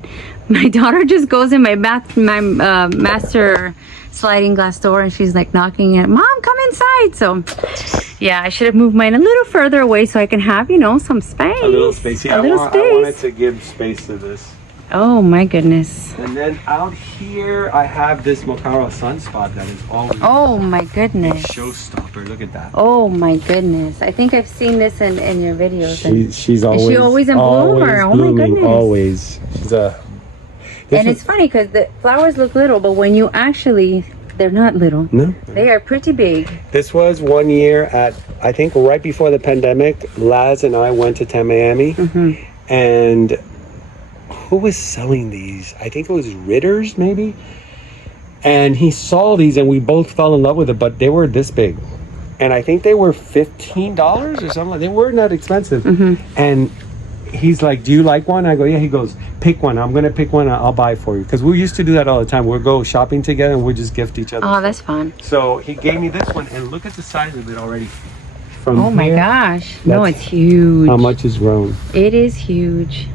my daughter just goes in my master sliding glass door, and she's like knocking at, Mom, come inside. So yeah, I should have moved mine a little further away so I can have, some space. A little space. Yeah, I wanted to give space to this. Oh my goodness. And then out here, I have this Mokara sunspot that is always Oh my goodness. a showstopper. Look at that. Oh my goodness. I think I've seen this in your videos. She's always. Is she always in bloom, or oh my goodness? Always. She's a. And it's funny because the flowers look little, but when you actually, they're not little. No. They are pretty big. This was 1 year I think right before the pandemic. Laz and I went to Miami, and who was selling these? I think it was Ritter's, maybe. And he saw these, and we both fell in love with it. But they were this big, and I think they were $15 or something. They weren't that expensive. And he's like, "Do you like one?" I go, "Yeah." He goes, "Pick one. I'm gonna pick one. I'll buy for you." Because we used to do that all the time. We'll go shopping together, and we'll just gift each other. Oh, that's fun. So he gave me this one, and look at the size of it already. From Oh my here, gosh. No, it's huge. how much is grown. It is huge.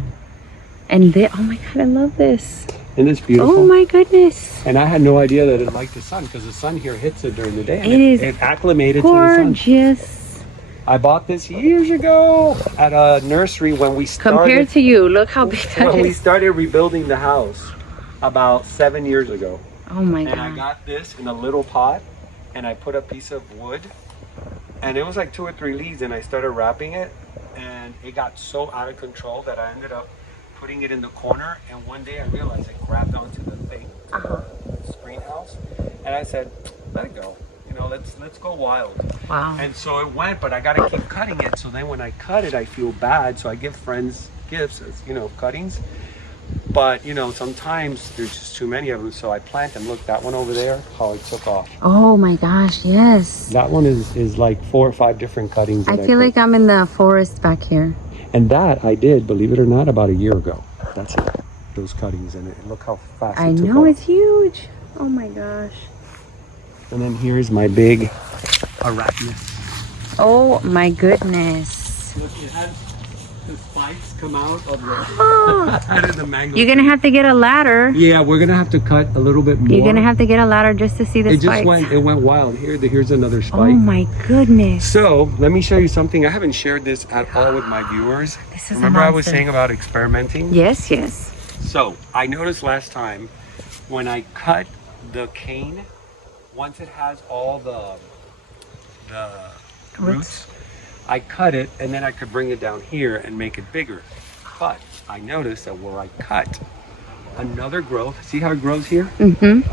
And oh my God, I love this. Isn't this beautiful? Oh my goodness. And I had no idea that it liked the sun, because the sun here hits it during the day. And It acclimated to the sun. Gorgeous. I bought this years ago at a nursery when we started. Compared to you, look how big that when we is. started rebuilding the house about 7 years ago. Oh my And I God. got this in a little pot, and I put a piece of wood, and it was like 2 or 3 leaves, and I started wrapping it, and it got so out of control that I ended up putting it in the corner, and one day I realized it grabbed onto the thing, the screen house, and I said, let it go. Let's go wild. Wow. And so it went, but I gotta keep cutting it. So then when I cut it, I feel bad. So I give friends gifts as, cuttings. But, sometimes there's just too many of them. So I plant them. Look, that one over there, how it took off. Oh my gosh, yes. That one is like 4 or 5 different cuttings. I feel like I'm in the forest back here. And that I did, believe it or not, about a year ago. That's it. Those cuttings in it. Look how fast it took off. It's huge. Oh my gosh. And then here's my big arachnid. Oh my goodness. Look, it had the spikes come out of Oh. out of the mango. You're gonna have to get a ladder. Yeah, we're gonna have to cut a little bit more. You're gonna have to get a ladder just to see the spikes. It went wild. Here's another spike. Oh my goodness. So let me show you something. I haven't shared this at all with my viewers. This is Remember I was monster. saying about experimenting? Yes, yes. So I noticed last time when I cut the cane, once it has all the roots, I cut it, and then I could bring it down here and make it bigger. But I noticed that where I cut, another growth, see how it grows here?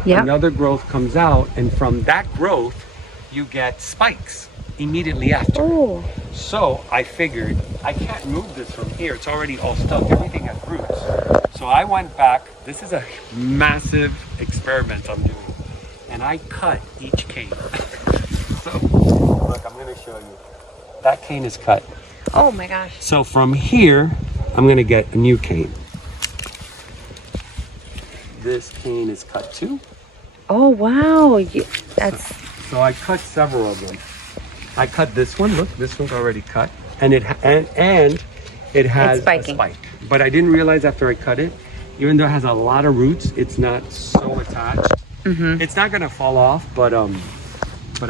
Yeah. Another growth comes out, and from that growth, you get spikes immediately after. Oh. So I figured I can't move this from here. It's already all stuck. Everything has roots. So I went back. This is a massive experiment I'm doing. And I cut each cane. So, look, I'm going to show you. That cane is cut. Oh my gosh. So from here, I'm going to get a new cane. This cane is cut too. Oh wow, that's So I cut several of them. I cut this one. Look, this one's already cut, and it has a spike. But I didn't realize after I cut it, even though it has a lot of roots, it's not so attached. It's not gonna fall off, but I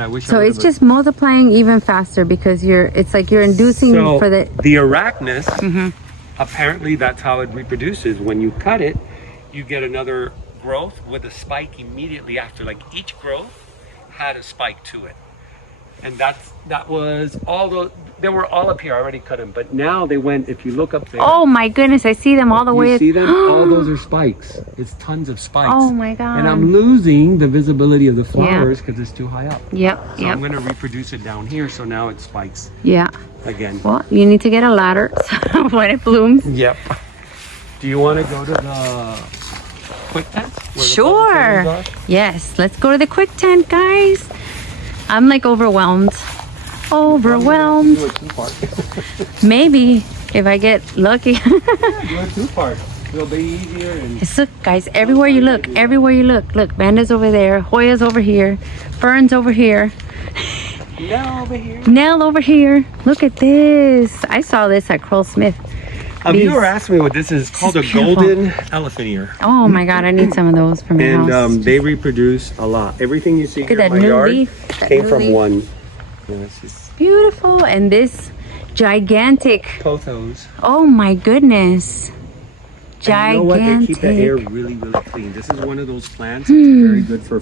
wish. So it's just multiplying even faster because it's like you're inducing for the arachnus. Apparently, that's how it reproduces. When you cut it, you get another growth with a spike immediately after. Like each growth had a spike to it, and that was all those. They were all up here. I already cut them, but now they went. If you look up there, oh my goodness, I see them all the way. You see them? All those are spikes. It's tons of spikes. Oh my god! And I'm losing the visibility of the flowers because it's too high up. Yep. So I'm going to reproduce it down here. So now it spikes. Yeah. Again. Well, you need to get a ladder so when it blooms. Yep. Do you want to go to the quick tent? Sure. Yes, let's go to the quick tent, guys. I'm like overwhelmed. Overwhelmed. Do a two-part. Maybe if I get lucky. Do a two-part. It'll be easier. And Just look, guys. Everywhere you look, look. Vanda's over there. Hoya's over here. Fern's over here. Nell over here. Nell over here. Look at this. I saw this at Kroll Smith. You were asking me what this is. It's called a golden elephant ear. Oh my god, I need some of those for my house. And they reproduce a lot. Everything you see here in my yard came from one. Yeah, this is beautiful. And this gigantic pothos. Oh my goodness. Gigantic. You know what? They keep the air really, really clean. This is one of those plants that's very good for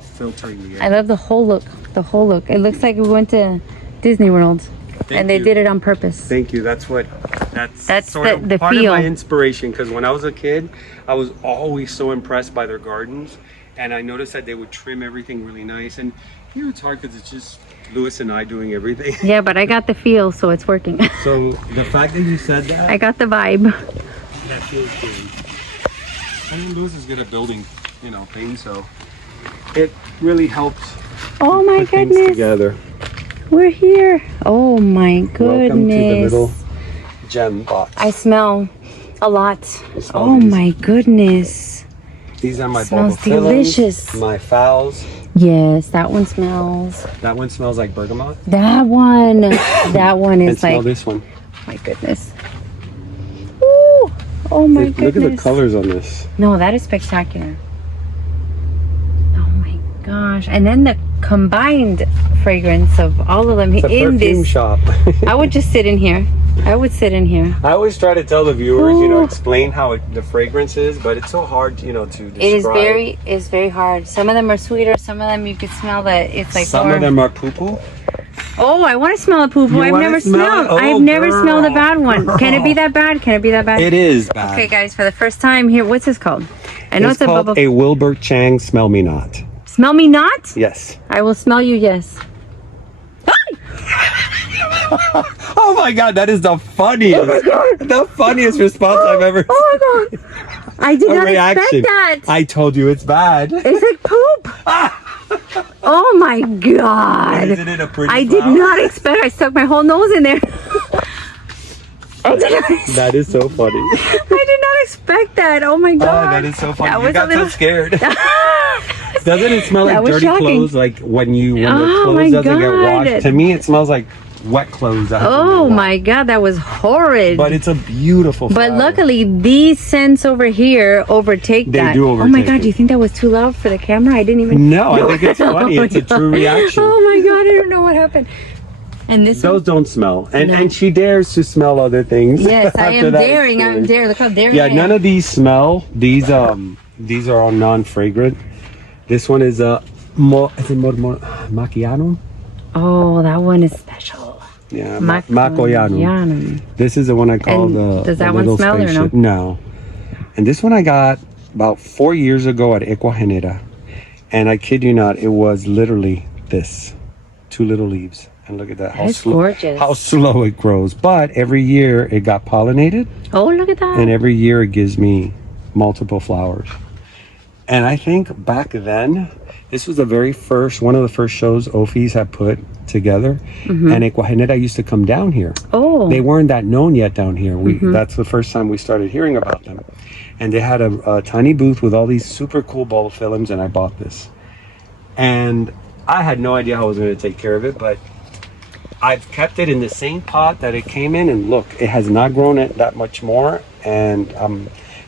filtering the air. I love the whole look. The whole look. It looks like we went to Disney World. And they did it on purpose. Thank you. That's sort of the part feel. of my inspiration, because when I was a kid, I was always so impressed by their gardens, and I noticed that they would trim everything really nice. And here it's hard because it's just Lewis and I doing everything. Yeah, but I got the feel, so it's working. So the fact that you said that, I got the vibe. That feels good. I mean, Lewis is good at building, things, so it really helps. Oh my put things goodness! Together. We're here. Oh my goodness! Welcome to the little gem box. I smell a lot. Oh my goodness! These are my smells bulbophyllums, delicious. my phals. Yes, that one smells. That one smells like bergamot. That one. That one is and smell like. This one. My goodness. Ooh. Oh my goodness. Look at the colors on this. No, that is spectacular. Oh my gosh! And then the combined fragrance of all of them it's a in perfume this shop. I would just sit in here. I would sit in here. I always try to tell the viewers, explain how the fragrance is, but it's so hard, to describe. It's very hard. Some of them are sweeter. Some of them you can smell that it's like some of them are poo-poo. Oh, I want to smell a poo-poo. I've never smelled. I've never smelled a bad one. Can it be that bad? Can it be that bad? It is bad. Okay, guys, for the first time here, what's this called? I know it's a called bubble. a Wilbur Chang Smell Me Not. Smell me not? Yes. I will smell you, yes. Oh my god, that is the funniest. Oh my god. The funniest response I've ever seen. Oh my god. I did not expect that. I told you it's bad. It's like poop. Oh my god. Isn't it a pretty I did not expect. I stuck my whole nose in there. That is so funny. I did not expect that. Oh my god. Oh, that is so funny. You got so scared. Doesn't it smell like dirty clothes? Like when the clothes doesn't get washed? To me, it smells like wet clothes. Oh my god, that was horrid. But it's a beautiful flower. But luckily, these scents over here overtake that. They do overtake. Oh my god, do you think that was too loud for the camera? I didn't even. No, I think it's funny. It's a true reaction. Oh my god, I don't know what happened. And those don't smell, and she dares to smell other things. Yes, I am daring. I'm daring. Look how daring. Yeah, none of these smell. These are all non-fragrant. This one is macchiato. Oh, that one is special. Yeah, macchiato. This is the one I call does that one smell spaceship. Or no? No. And this one I got about 4 years ago at Equagenera, and I kid you not, it was literally this, 2 little leaves. And look at that, how slow it grows. But every year it got pollinated. Oh, look at that. And every year it gives me multiple flowers. And I think back then, this was one of the first shows Offi's had put together. Mm-hmm. And Equagenera used to come down here. Oh. They weren't that known yet down here. That's the first time we started hearing about them. And they had a tiny booth with all these super cool bulbophyllums, and I bought this. and I had no idea how I was going to take care of it, but I've kept it in the same pot that it came in, and look, it has not grown it that much more. And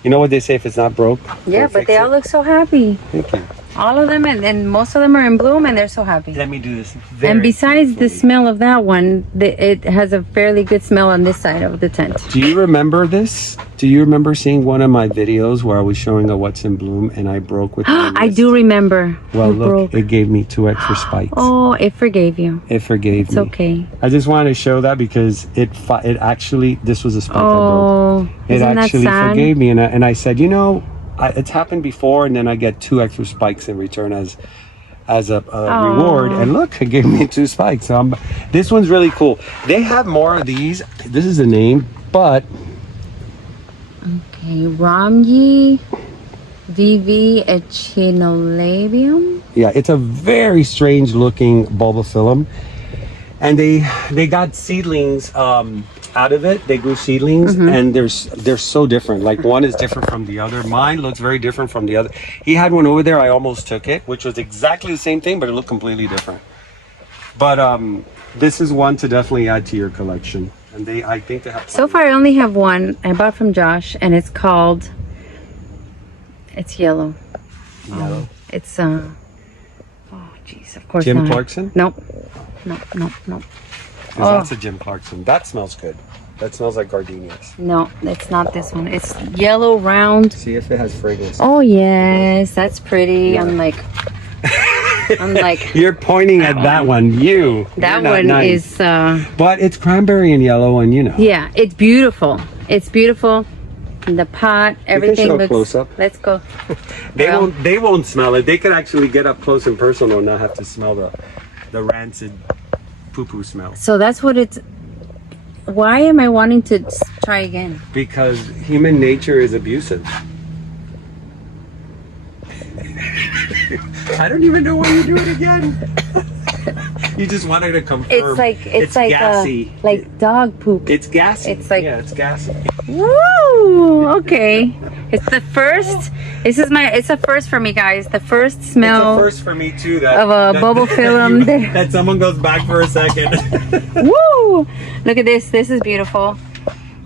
you know what they say, if it's not broke, Yeah, don't but fix they it. all look so happy. Thank you. All of them, and most of them are in bloom, and they're so happy. Let me do this. And besides the carefully. smell of that one, it has a fairly good smell on this side of the tent. Do you remember this? Do you remember seeing one of my videos where I was showing a what's in bloom and I broke with my I wrist? do remember. Well, You look, broke. it gave me 2 extra spikes. Oh, it forgave you. It forgave It's me. okay. I just wanted to show that because it actually, this was a spike I broke. Oh, It isn't that actually sad? forgave me, and I said, you know, it's happened before, and then I get 2 extra spikes in return as a reward. And look, it gave me 2 spikes. So this one's really cool. They have more of these. This is the name, but Okay, Ramyi VV echinolabium. yeah, it's a very strange looking bulbophyllum, and they got seedlings out of it. They grew seedlings, and they're so different. Like, one is different from the other. Mine looks very different from the other. He had one over there. I almost took it, which was exactly the same thing, but it looked completely different. But this is one to definitely add to your collection. And I think they have. So far, I only have one I bought from Josh, and it's called. It's yellow. Yellow. It's Oh, jeez. Of course Jim not. Clarkson. Nope. Nope. 'Cause Oh. that's a Jim Clarkson. That smells good. That smells like gardenias. No, it's not this one. It's yellow round. See if it has fragrance. Oh yes, that's pretty. Yeah. I'm like, You're pointing at that one. You're that not one nice. is. But it's cranberry and yellow, and you know. Yeah, it's beautiful. It's beautiful. The pot, everything show a looks. close-up. Let's go. They Well- won't. They won't smell it. They could actually get up close and personal and not have to smell the rancid poo-poo smell. So that's what it's. Why am I wanting to try again? Because human nature is abusive. I don't even know why you do it again. You just wanted to confirm. It's like gassy. like dog poop. It's gassy. It's like- yeah, it's gassy. Woo! Okay, it's the first. It's a first for me, guys. The first smell It's a first for me too. That of a bubble film. that someone goes back for a second. Woo! Look at this. This is beautiful.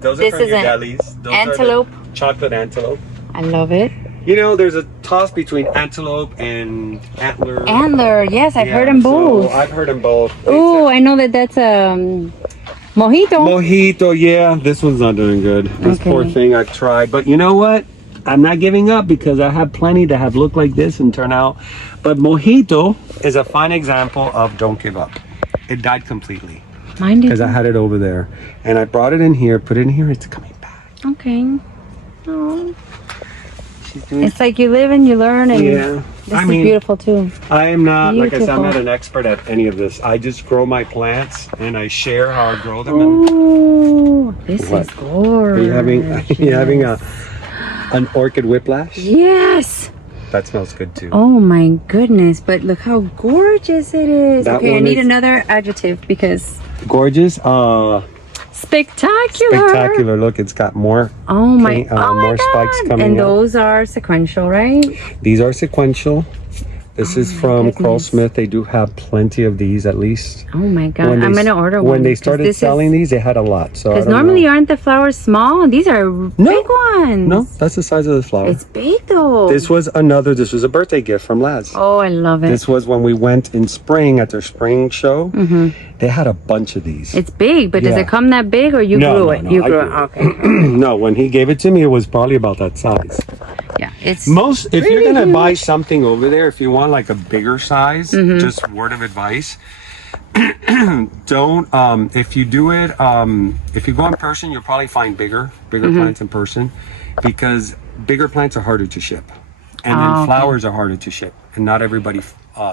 Those are This from is your an delis. Those antelope. Are the chocolate antelope. I love it. You know, there's a toss between antelope and antler. Antler. Yes, I've Yeah, heard them both. So I've heard them both. Ooh, I know that's mojito. Mojito, yeah. This one's not doing good. This Okay. poor thing, I've tried. But you know what? I'm not giving up because I have plenty that have looked like this and turn out. But mojito is a fine example of don't give up. It died completely Mine because I did. had it over there. And I brought it in here, put it in here. It's coming back. Okay. Oh, She's doing it's like you live and you learn, and Yeah. this I is mean, beautiful too. I am not, like I said, I'm Beautiful. not an expert at any of this. I just grow my plants and I share how I grow them. And Ooh, this What? is gorgeous. are you having an orchid whiplash? Yes. That smells good too. Oh my goodness! But look how gorgeous it is. That Okay, I one need is- another adjective because Gorgeous. spectacular. Spectacular. Look, it's got more. Oh my! Okay, oh my more spikes God. coming And out. those are sequential, right? These are sequential. This is from Carl goodness. Smith. They do have plenty of these at least. Oh my God! When I'm they- gonna order one. When they 'cause started this selling these, they had a lot. So I because don't normally know. aren't the flowers small? These are big ones. No, that's the size of the flower. It's big though. This was a birthday gift from Laz. Oh, I love it. This was when we went in spring at their spring show. They had a bunch of these. It's big, but does Yeah. it come that big or you No, grew no, it? no, You I grew grew it. it. Okay. No, when he gave it to me, it was probably about that size. Yeah, it's If you're really gonna buy huge. something over there, if you want like a bigger size, Mm-hmm. just word of advice. Don't if you do it if you go in person, you'll probably find bigger Mm-hmm. plants in person because bigger plants are harder to ship, and then okay. flowers are harder to ship, and not everybody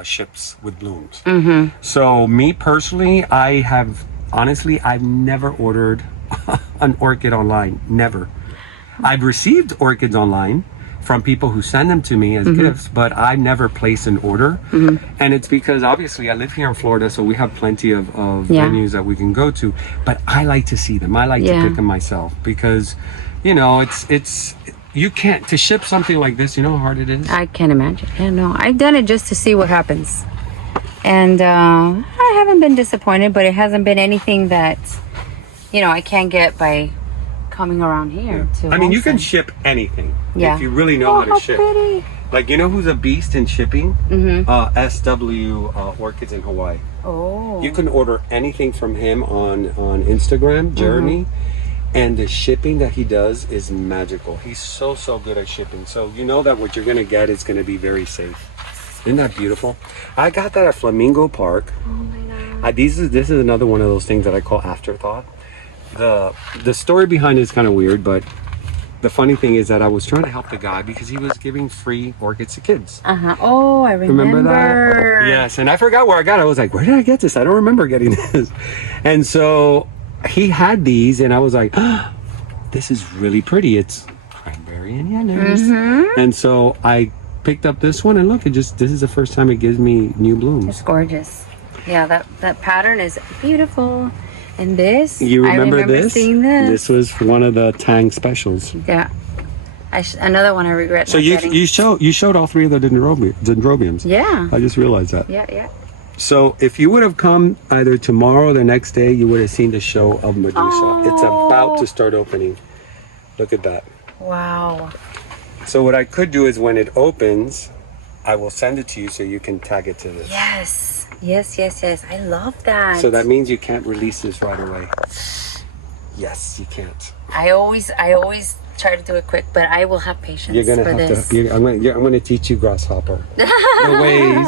ships with blooms. Mm-hmm. So me personally, I've never ordered an orchid online. Never. I've received orchids online from people who send them to me as gifts, but I never place an order. And it's because obviously I live here in Florida, so we have plenty of venues that we can go to, but I like to see them. I like to pick them myself because, you know, it's you can't, to ship something like this, you know how hard it is? I can't imagine. Yeah, no, I've done it just to see what happens. And I haven't been disappointed, but it hasn't been anything that, you know, I can't get by coming around here. To I mean, you can ship anything if you really know how to ship. Pretty. Like, you know who's a beast in shipping? SW Orchids in Hawaii. Oh. You can order anything from him on Instagram, Jeremy, and the shipping that he does is magical. He's so good at shipping. So you know that what you're going to get is going to be very safe. Isn't that beautiful? I got that at Flamingo Park. Oh my God. This is another one of those things that I call afterthought. The story behind it is kind of weird, but the funny thing is that I was trying to help the guy because he was giving free orchids to kids. Oh, I remember. Remember that? Yes, and I forgot where I got it. I was like, where did I get this? I don't remember getting this. And so he had these, and I was like, oh, this is really pretty. It's cranberry and yellows. And so I picked up this one, and look, this is the first time it gives me new blooms. It's gorgeous. Yeah, that pattern is beautiful. And this, you remember I remember this? Seeing this. This was one of the Tang specials. Yeah. Another one I regret. So you showed all three of the dendrobiums. Yeah. I just realized that. Yeah. So if you would have come either tomorrow or the next day, you would have seen the show of Medusa. Oh. It's about to start opening. Look at that. Wow. So what I could do is when it opens, I will send it to you so you can tag it to this. Yes. I love that. So that means you can't release this right away. Yes, you can't. I always try to do it quick, but I will have patience. You're gonna for have this. to. I'm gonna teach you, grasshopper, the ways.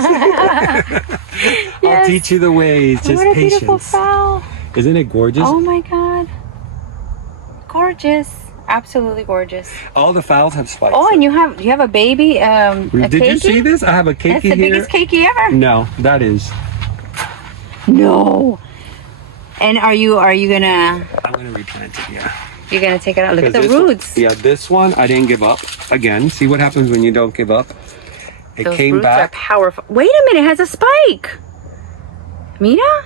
I'll teach you the ways. Just what a patience. beautiful fowl. Isn't it gorgeous? Oh my God. Gorgeous. Absolutely gorgeous. All the fowls have spikes. Oh, and you have a baby. Did you see this? I have a keiki That's the here. biggest keiki ever. No, that is. No. And are you gonna? I'm gonna replant it. Yeah. You're gonna take it out. Look at the This roots. One, this one I didn't give up. Again, see what happens when you don't give up. It Those came roots back. are powerful. Wait a minute, it has a spike. Mira?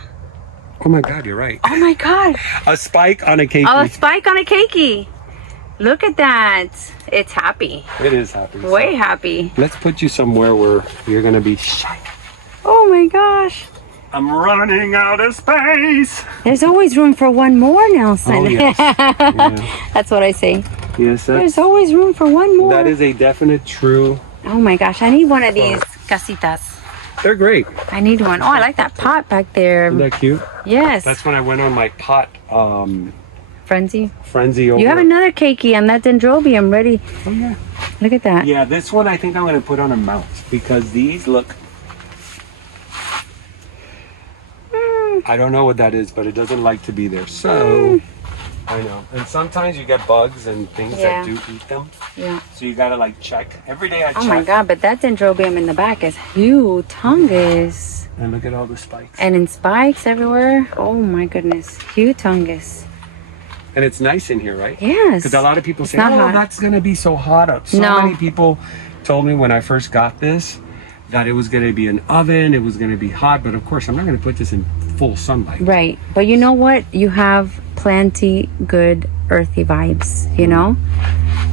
Oh my God, you're right. Oh my God. A spike on a keiki. Oh, a spike on a keiki. Look at that. It's happy. It is happy. Way happy. Let's put you somewhere where you're gonna be shy. Oh my gosh. I'm running out of space. There's always room for one more, Nelson. Oh, yes. Yeah. That's what I say. Yes, There's always room for one more. that is a definite true. Oh my gosh, I need one of these casitas. They're great. I need one. Oh, I like that pot back there. Isn't that cute? Yes. That's when I went on my pot Frenzy. frenzy over. You have another keiki on that dendrobium ready. Oh yeah. Look at that. Yeah, this one I think I'm gonna put on a mount because these look. I don't know what that is, but it doesn't like to be there. So I know. And sometimes you get bugs and things that do eat them. Yeah. So you gotta like check. Every day I check. Oh my God, but that dendrobium in the back is humongous. And look at all the spikes. And in spikes everywhere. Oh my goodness. Humongous. And it's nice in here, right? Yes. Because a lot of people say, not oh, hot. that's gonna be so hot up. So No. many people told me when I first got this that it was gonna be an oven, it was gonna be hot, but of course I'm not gonna put this in full sunlight. Right. But you know what? You have plenty good earthy vibes, you know?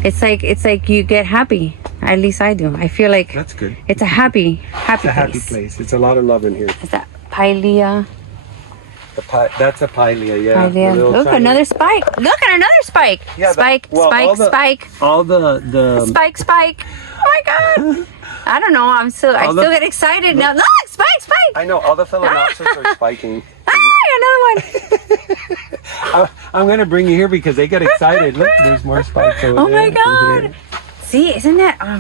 It's like you get happy. At least I do. I feel like That's good. it's a happy It's a happy place. It's a lot of love in here. Is that Pilea? That's a pilea, yeah. Pilea. A little Look, tiny- another spike. Look at another spike. Yeah, Spike, all the- spike. All the Spike. Oh my God. I don't know. I still get excited now. Look, spike. I know all the phalaenopsis are spiking. Another one. I'm gonna bring you here because they get excited. Look, there's more spikes over Oh there. my God. See, isn't that? I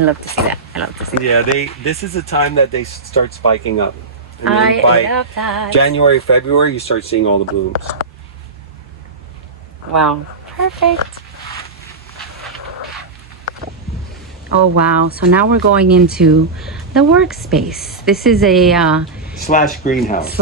love to see that. I love to see that. Yeah, this is the time that they start spiking up. And then I by love that. January, February, you start seeing all the blooms. Wow. Perfect. Oh wow. So now we're going into the workspace. This is a Slash greenhouse.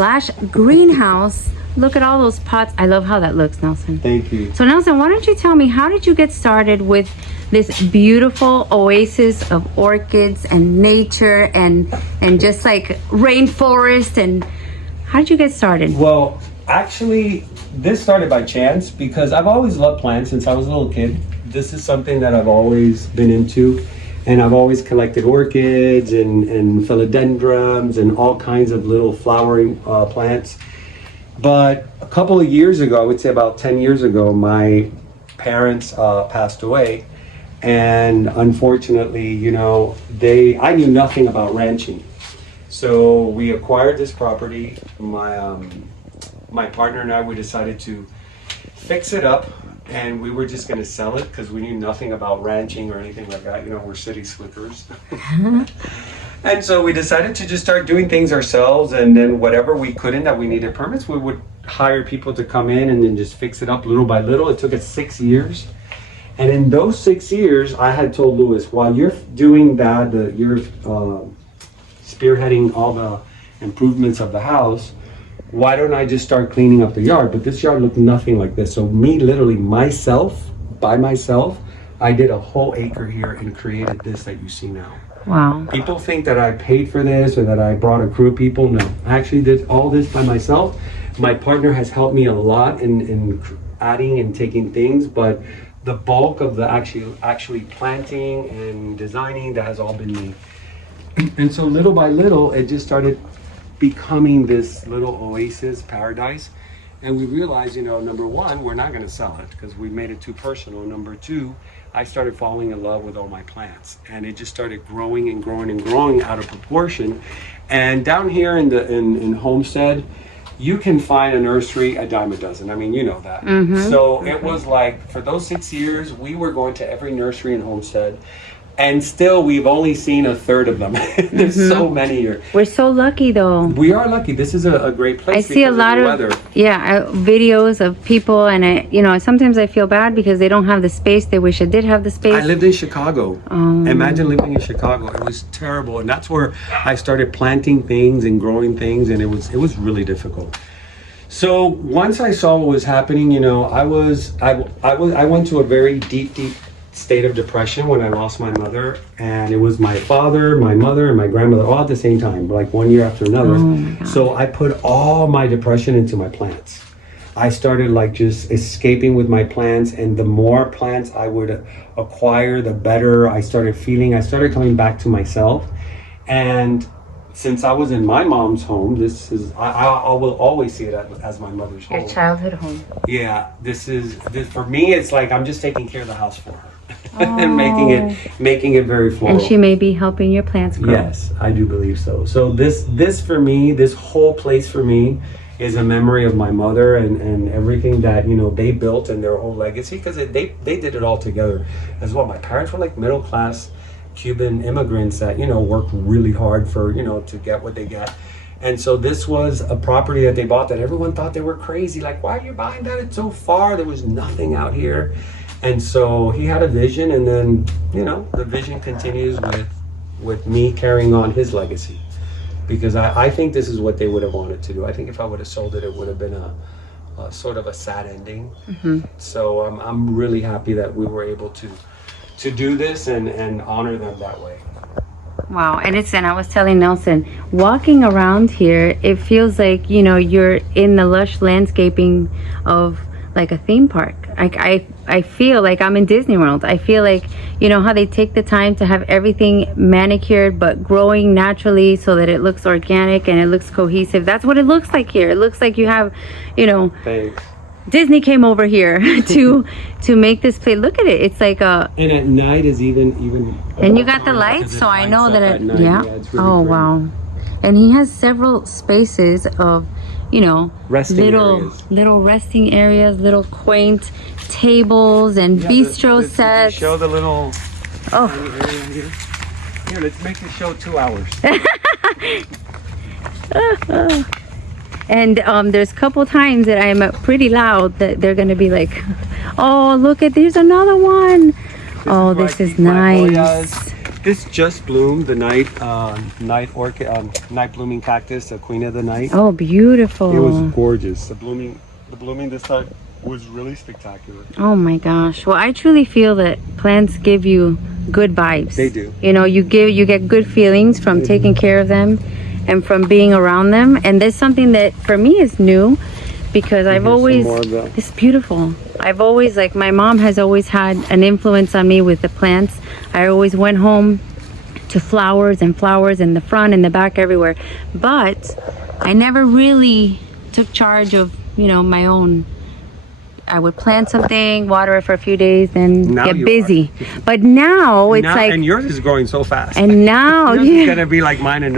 greenhouse Look at all those pots. I love how that looks, Nelson. Thank you. So Nelson, why don't you tell me, how did you get started with this beautiful oasis of orchids and nature and just like rainforest, and how did you get started? Well, actually, this started by chance because I've always loved plants since I was a little kid. This is something that I've always been into, and I've always collected orchids and philodendrons and all kinds of little flowering plants. But a couple of years ago, I would say about 10 years ago, my parents passed away. And unfortunately, you know, I knew nothing about ranching. So we acquired this property. My partner and I, we decided to fix it up, and we were just going to sell it because we knew nothing about ranching or anything like that. You know, we're city slickers. And so we decided to just start doing things ourselves, and then whatever we couldn't, that we needed permits, we would hire people to come in and then just fix it up little by little. It took us 6 years. And in those 6 years, I had told Louis, while you're doing that, you're spearheading all the improvements of the house, why don't I just start cleaning up the yard? But this yard looked nothing like this. So me, literally myself, by myself, I did a whole acre here and created this that you see now. Wow. People think that I paid for this or that I brought a crew of people. No, I actually did all this by myself. My partner has helped me a lot in adding and taking things, but the bulk of the actually planting and designing, that has all been me. And so little by little, it just started becoming this little oasis paradise. And we realized, you know, number one, we're not going to sell it because we made it too personal. Number two, I started falling in love with all my plants, and it just started growing and growing and growing out of proportion. And down here in Homestead, you can find a nursery a dime a dozen. I mean, you know that. So it was like, for those 6 years, we were going to every nursery in Homestead. And still, we've only seen a third of them. There's so many here. We're so lucky, though. We are lucky. This is a great place. I see a lot of videos of people, and sometimes I feel bad because they don't have the space. They wish I did have the space. I lived in Chicago. Imagine living in Chicago. It was terrible, and that's where I started planting things and growing things, and it was really difficult. So once I saw what was happening, you know, I went to a very deep state of depression when I lost my mother, and it was my father, my mother, and my grandmother all at the same time, like one year after another. So I put all my depression into my plants. I started like just escaping with my plants, and the more plants I would acquire, the better I started feeling. I started coming back to myself. And since I was in my mom's home, I will always see it as my mother's home. Your childhood home. Yeah, this for me, it's like I'm just taking care of the house for her. And making it very floral. And she may be helping your plants grow. Yes, I do believe so. So this for me, this whole place for me is a memory of my mother and everything that, you know, they built and their whole legacy, because they did it all together as well. My parents were like middle class Cuban immigrants that, you know, worked really hard for, you know, to get what they get. And so this was a property that they bought that everyone thought they were crazy. Like, why are you buying that? It's so far. There was nothing out here. And so he had a vision, and then, you know, the vision continues with me carrying on his legacy. Because I think this is what they would have wanted to do. I think if I would have sold it, it would have been a sort of a sad ending. So I'm really happy that we were able to do this and honor them that way. Wow. And I was telling Nelson, walking around here, it feels like, you know, you're in the lush landscaping of like a theme park. I feel like I'm in Disney World. I feel like, you know, how they take the time to have everything manicured but growing naturally so that it looks organic and it looks cohesive. That's what it looks like here. It looks like you have, you know, Thanks. Disney came over here to make this place. Look at it. It's like a. And at night is even. And you got the lights, so I know that it. Yeah. It's really Oh pretty. wow. And he has several spaces of, you know, little resting areas, little quaint tables and bistro sets. Show the little area here. Here, let's make this show 2 hours. And there's a couple times that I'm pretty loud that they're gonna be like, oh, look at, there's another one. This is nice. This just bloomed, the night orchid, night blooming cactus, the queen of the night. Oh, beautiful. It was gorgeous. The blooming this time was really spectacular. Oh my gosh. Well, I truly feel that plants give you good vibes. They do. You know, you get good feelings from taking care of them and from being around them. And there's something that for me is new because I've always, it's beautiful. I've always, like, my mom has always had an influence on me with the plants. I always went home to flowers in the front and the back, everywhere. But I never really took charge of, you know, my own. I would plant something, water it for a few days, then now get busy. But now it's like, and yours is growing so fast. And now it's gonna be like mine and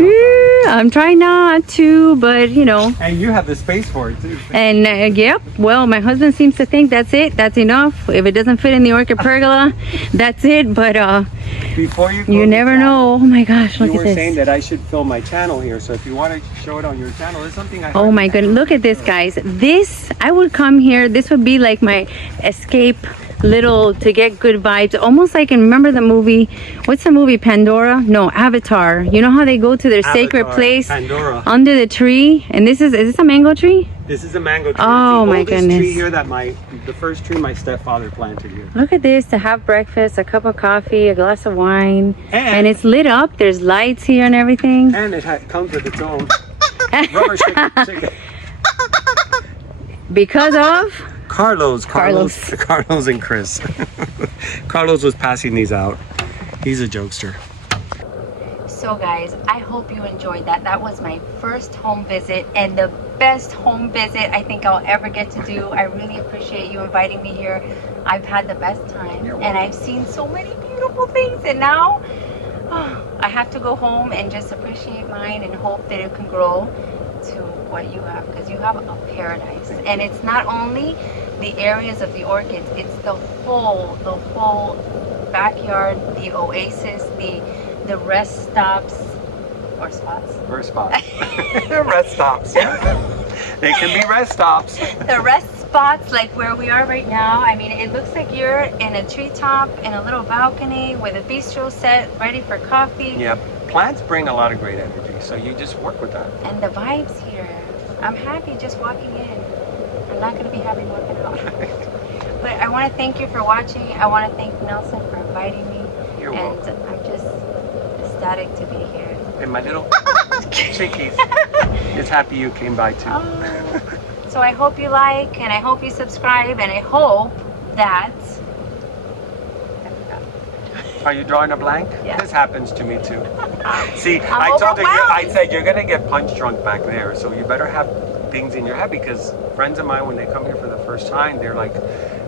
I'm trying not to, but you know. And you have the space for it too. And yep. Well, my husband seems to think that's it. That's enough. If it doesn't fit in the orchid pergola, that's it. But before you never know. Oh my gosh! Look at this. You were saying that I should film my channel here, so if you want to show it on your channel, it's something I. Oh my goodness! Look at this, guys. This I would come here. This would be like my escape little to get good vibes, almost like in, remember the movie, what's the movie, Pandora? No, Avatar. You know how they go to their sacred place Pandora, under the tree? And is this a mango tree? This is a mango tree. Oh my goodness. Tree here that the first tree my stepfather planted here. Look at this, to have breakfast, a cup of coffee, a glass of wine, and it's lit up. There's lights here and everything. And it comes with its own rubber chicken. Because of Carlos and Chris. Carlos was passing these out. He's a jokester. So guys, I hope you enjoyed that. That was my first home visit and the best home visit I think I'll ever get to do. I really appreciate you inviting me here. I've had the best time and I've seen so many beautiful things, and now I have to go home and just appreciate mine and hope that it can grow to what you have, because you have a paradise. And it's not only the areas of the orchids, it's the whole backyard, the oasis, the rest stops or spots. Rest spots. Rest stops. They can be rest stops. The rest spots, like where we are right now. I mean, it looks like you're in a treetop in a little balcony with a bistro set ready for coffee. Yep. Plants bring a lot of great energy, so you just work with that. And the vibes here. I'm happy just walking in. I'm not going to be happy walking out. But I want to thank you for watching. I want to thank Nelson for inviting me. You're welcome. I'm just ecstatic to be here. And my little chickies is happy you came by too. So I hope you like, and I hope you subscribe, and I hope that... Are you drawing a blank? Yeah. This happens to me too. See, I told you, I said you're gonna get punch drunk back there, so you better have things in your head, because friends of mine, when they come here for the first time, they're like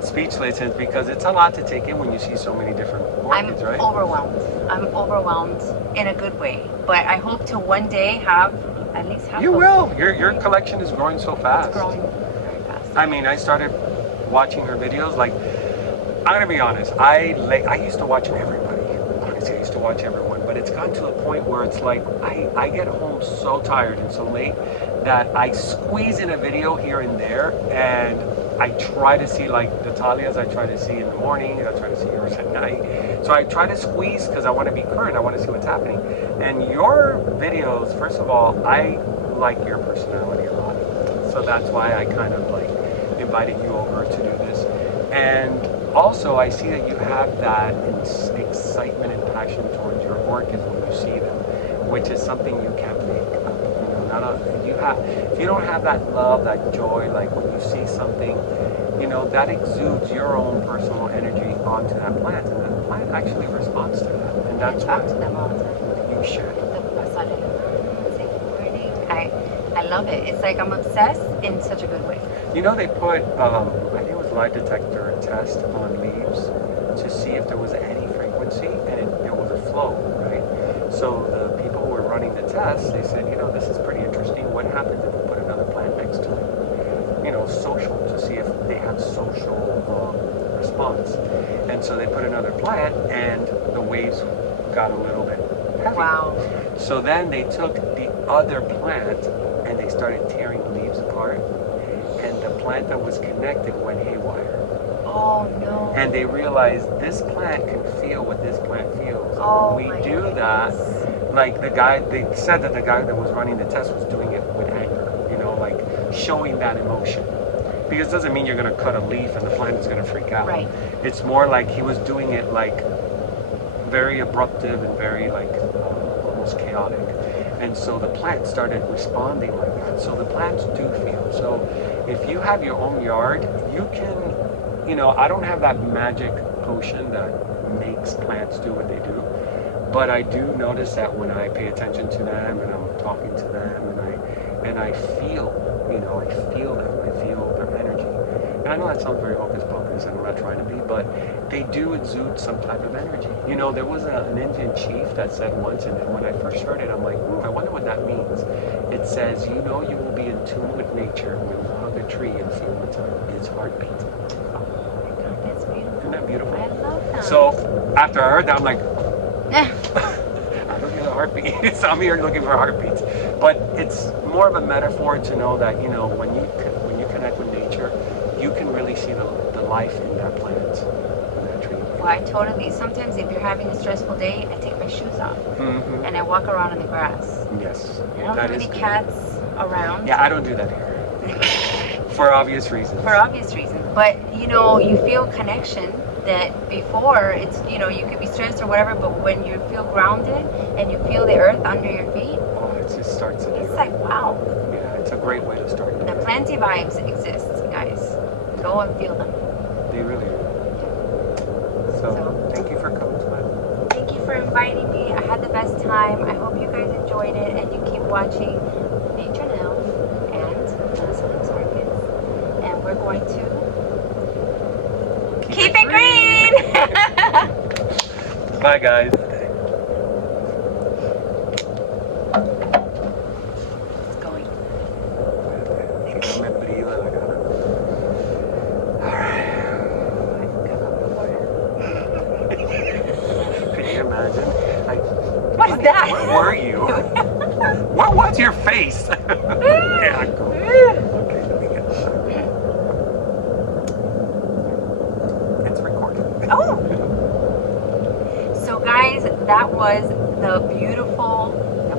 speechless, and because it's a lot to take in when you see so many different orchids, right? I'm overwhelmed in a good way, but I hope to one day have at least half. You will. Your collection is growing so fast. It's growing very fast. I mean, I started watching her videos, like, I'm gonna be honest, I used to watch everybody. Honestly, I used to watch everyone, but it's gotten to a point where it's like I get home so tired and so late that I squeeze in a video here and there, and I try to see, like the Talias, I try to see in the morning, I try to see yours at night. So I try to squeeze because I want to be current, I want to see what's happening. And your videos, first of all, I like your personality a lot. So that's why I kind of like invited you over to do this. And also, I see that you have that excitement and passion towards your orchids when you see them, which is something you can't make up. If you don't have that love, that joy, like when you see something, you know, that exudes your own personal energy onto that plant, and that plant actually responds to that. And that's why to them all the time. You should. I love it. It's like I'm obsessed in such a good way. You know, they put I think it was lie detector test on leaves to see if there was any frequency, and there was a flow, right? So the people who were running the test, they said, you know, this is pretty interesting. What happens if we put another plant next to it? You know, social, to see if they have social response. And so they put another plant, and the waves got a little bit heavy. Wow. So then they took the other plant and they started tearing leaves apart, and the plant that was connected went haywire. Oh no. And they realized this plant can feel what this plant feels. Oh, We my do goodness. that. Like the guy, they said that the guy that was running the test was doing it with anger, you know, like showing that emotion. Because it doesn't mean you're going to cut a leaf and the plant is going to freak out. Right. It's more like he was doing it like very abruptive and very like almost chaotic. And so the plant started responding like that. So the plants do feel. So if you have your own yard, you can, you know, I don't have that magic potion that makes plants do what they do. But I do notice that when I pay attention to them and I'm talking to them and I feel, you know, I feel them, I feel their energy. And I know that sounds very hocus pocus and I'm not trying to be, but they do exude some type of energy. You know, there was an Indian chief that said once, and when I first heard it, I'm like, I wonder what that means. It says, you know, you will be in tune with nature when you hug a tree and feel its heartbeat. Oh my God, that's beautiful. Isn't that beautiful? I love that. So after I heard that, I'm like, Yeah. I'm looking at heartbeats. I'm here looking for heartbeats. But it's more of a metaphor to know that, you know, when you connect with nature, you can really see the life in that plant, in that tree. Well, I totally. Sometimes if you're having a stressful day, I take my shoes off Mm-hmm. and I walk around in the grass. Yes. I don't have any good. cats around. Yeah, I don't do that here. For obvious reasons. For obvious reasons. But you know, you feel connection that before it's, you know, you could be stressed or whatever, but when you feel grounded and you feel the earth under your feet, Oh, it just starts a it's like, wow, yeah, it's a great way to start. the planty vibes exist, guys. Go and feel them. They really do. So, thank you for coming tonight. Thank you for inviting me. I had the best time. I hope you guys enjoyed it and you keep watching Nature Now and Melissa Loves Orchids. And we're going to keep it green! Bye, guys. It's going. Can you imagine? What is that? Where were you? What was your face? Yeah, go. Okay, let me get this. It's recorded. Oh! So guys, that was the beautiful, no,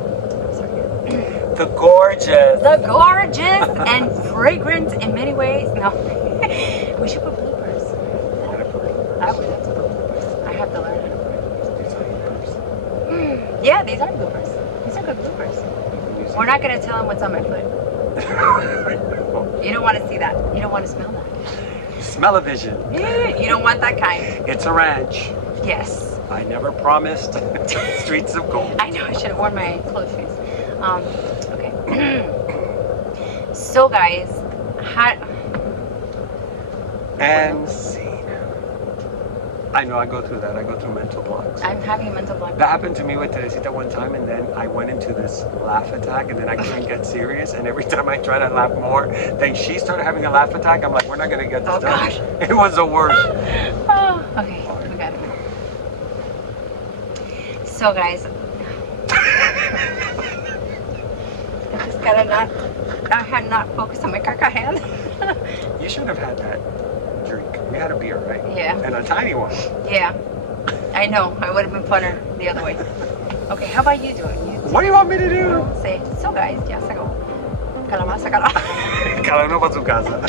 I'm sorry. The gorgeous. The gorgeous and fragrant in many ways. No, we should put bloopers. I would have to put bloopers. I have to learn how to put bloopers. Yeah, these are bloopers. These are good bloopers. We're not gonna tell them what's on my foot. You don't want to see that. You don't want to smell that. Smell-o-vision. You don't want that kind. It's a ranch. Yes. I never promised streets of gold. I know I should have worn my clothes shoes. Okay. So guys, And scene. I know, I go through that. I go through mental blocks. I'm having a mental block. That happened to me with Teresita one time, and then I went into this laugh attack, and then I couldn't get serious. And every time I try to laugh more, then she started having a laugh attack. I'm like, we're not gonna get this Oh, done. gosh. It was the worst. Oh, okay, we got it. So guys, I just gotta not focus on my caca hand. You should have had that drink. We had a beer, right? Yeah. And a tiny one. Yeah, I know. I would have been funner the other way. Okay, how about you do it? What do you want me to do? Say, so guys, ya se acabó. Calamasa, calamasa. Cada uno para su casa.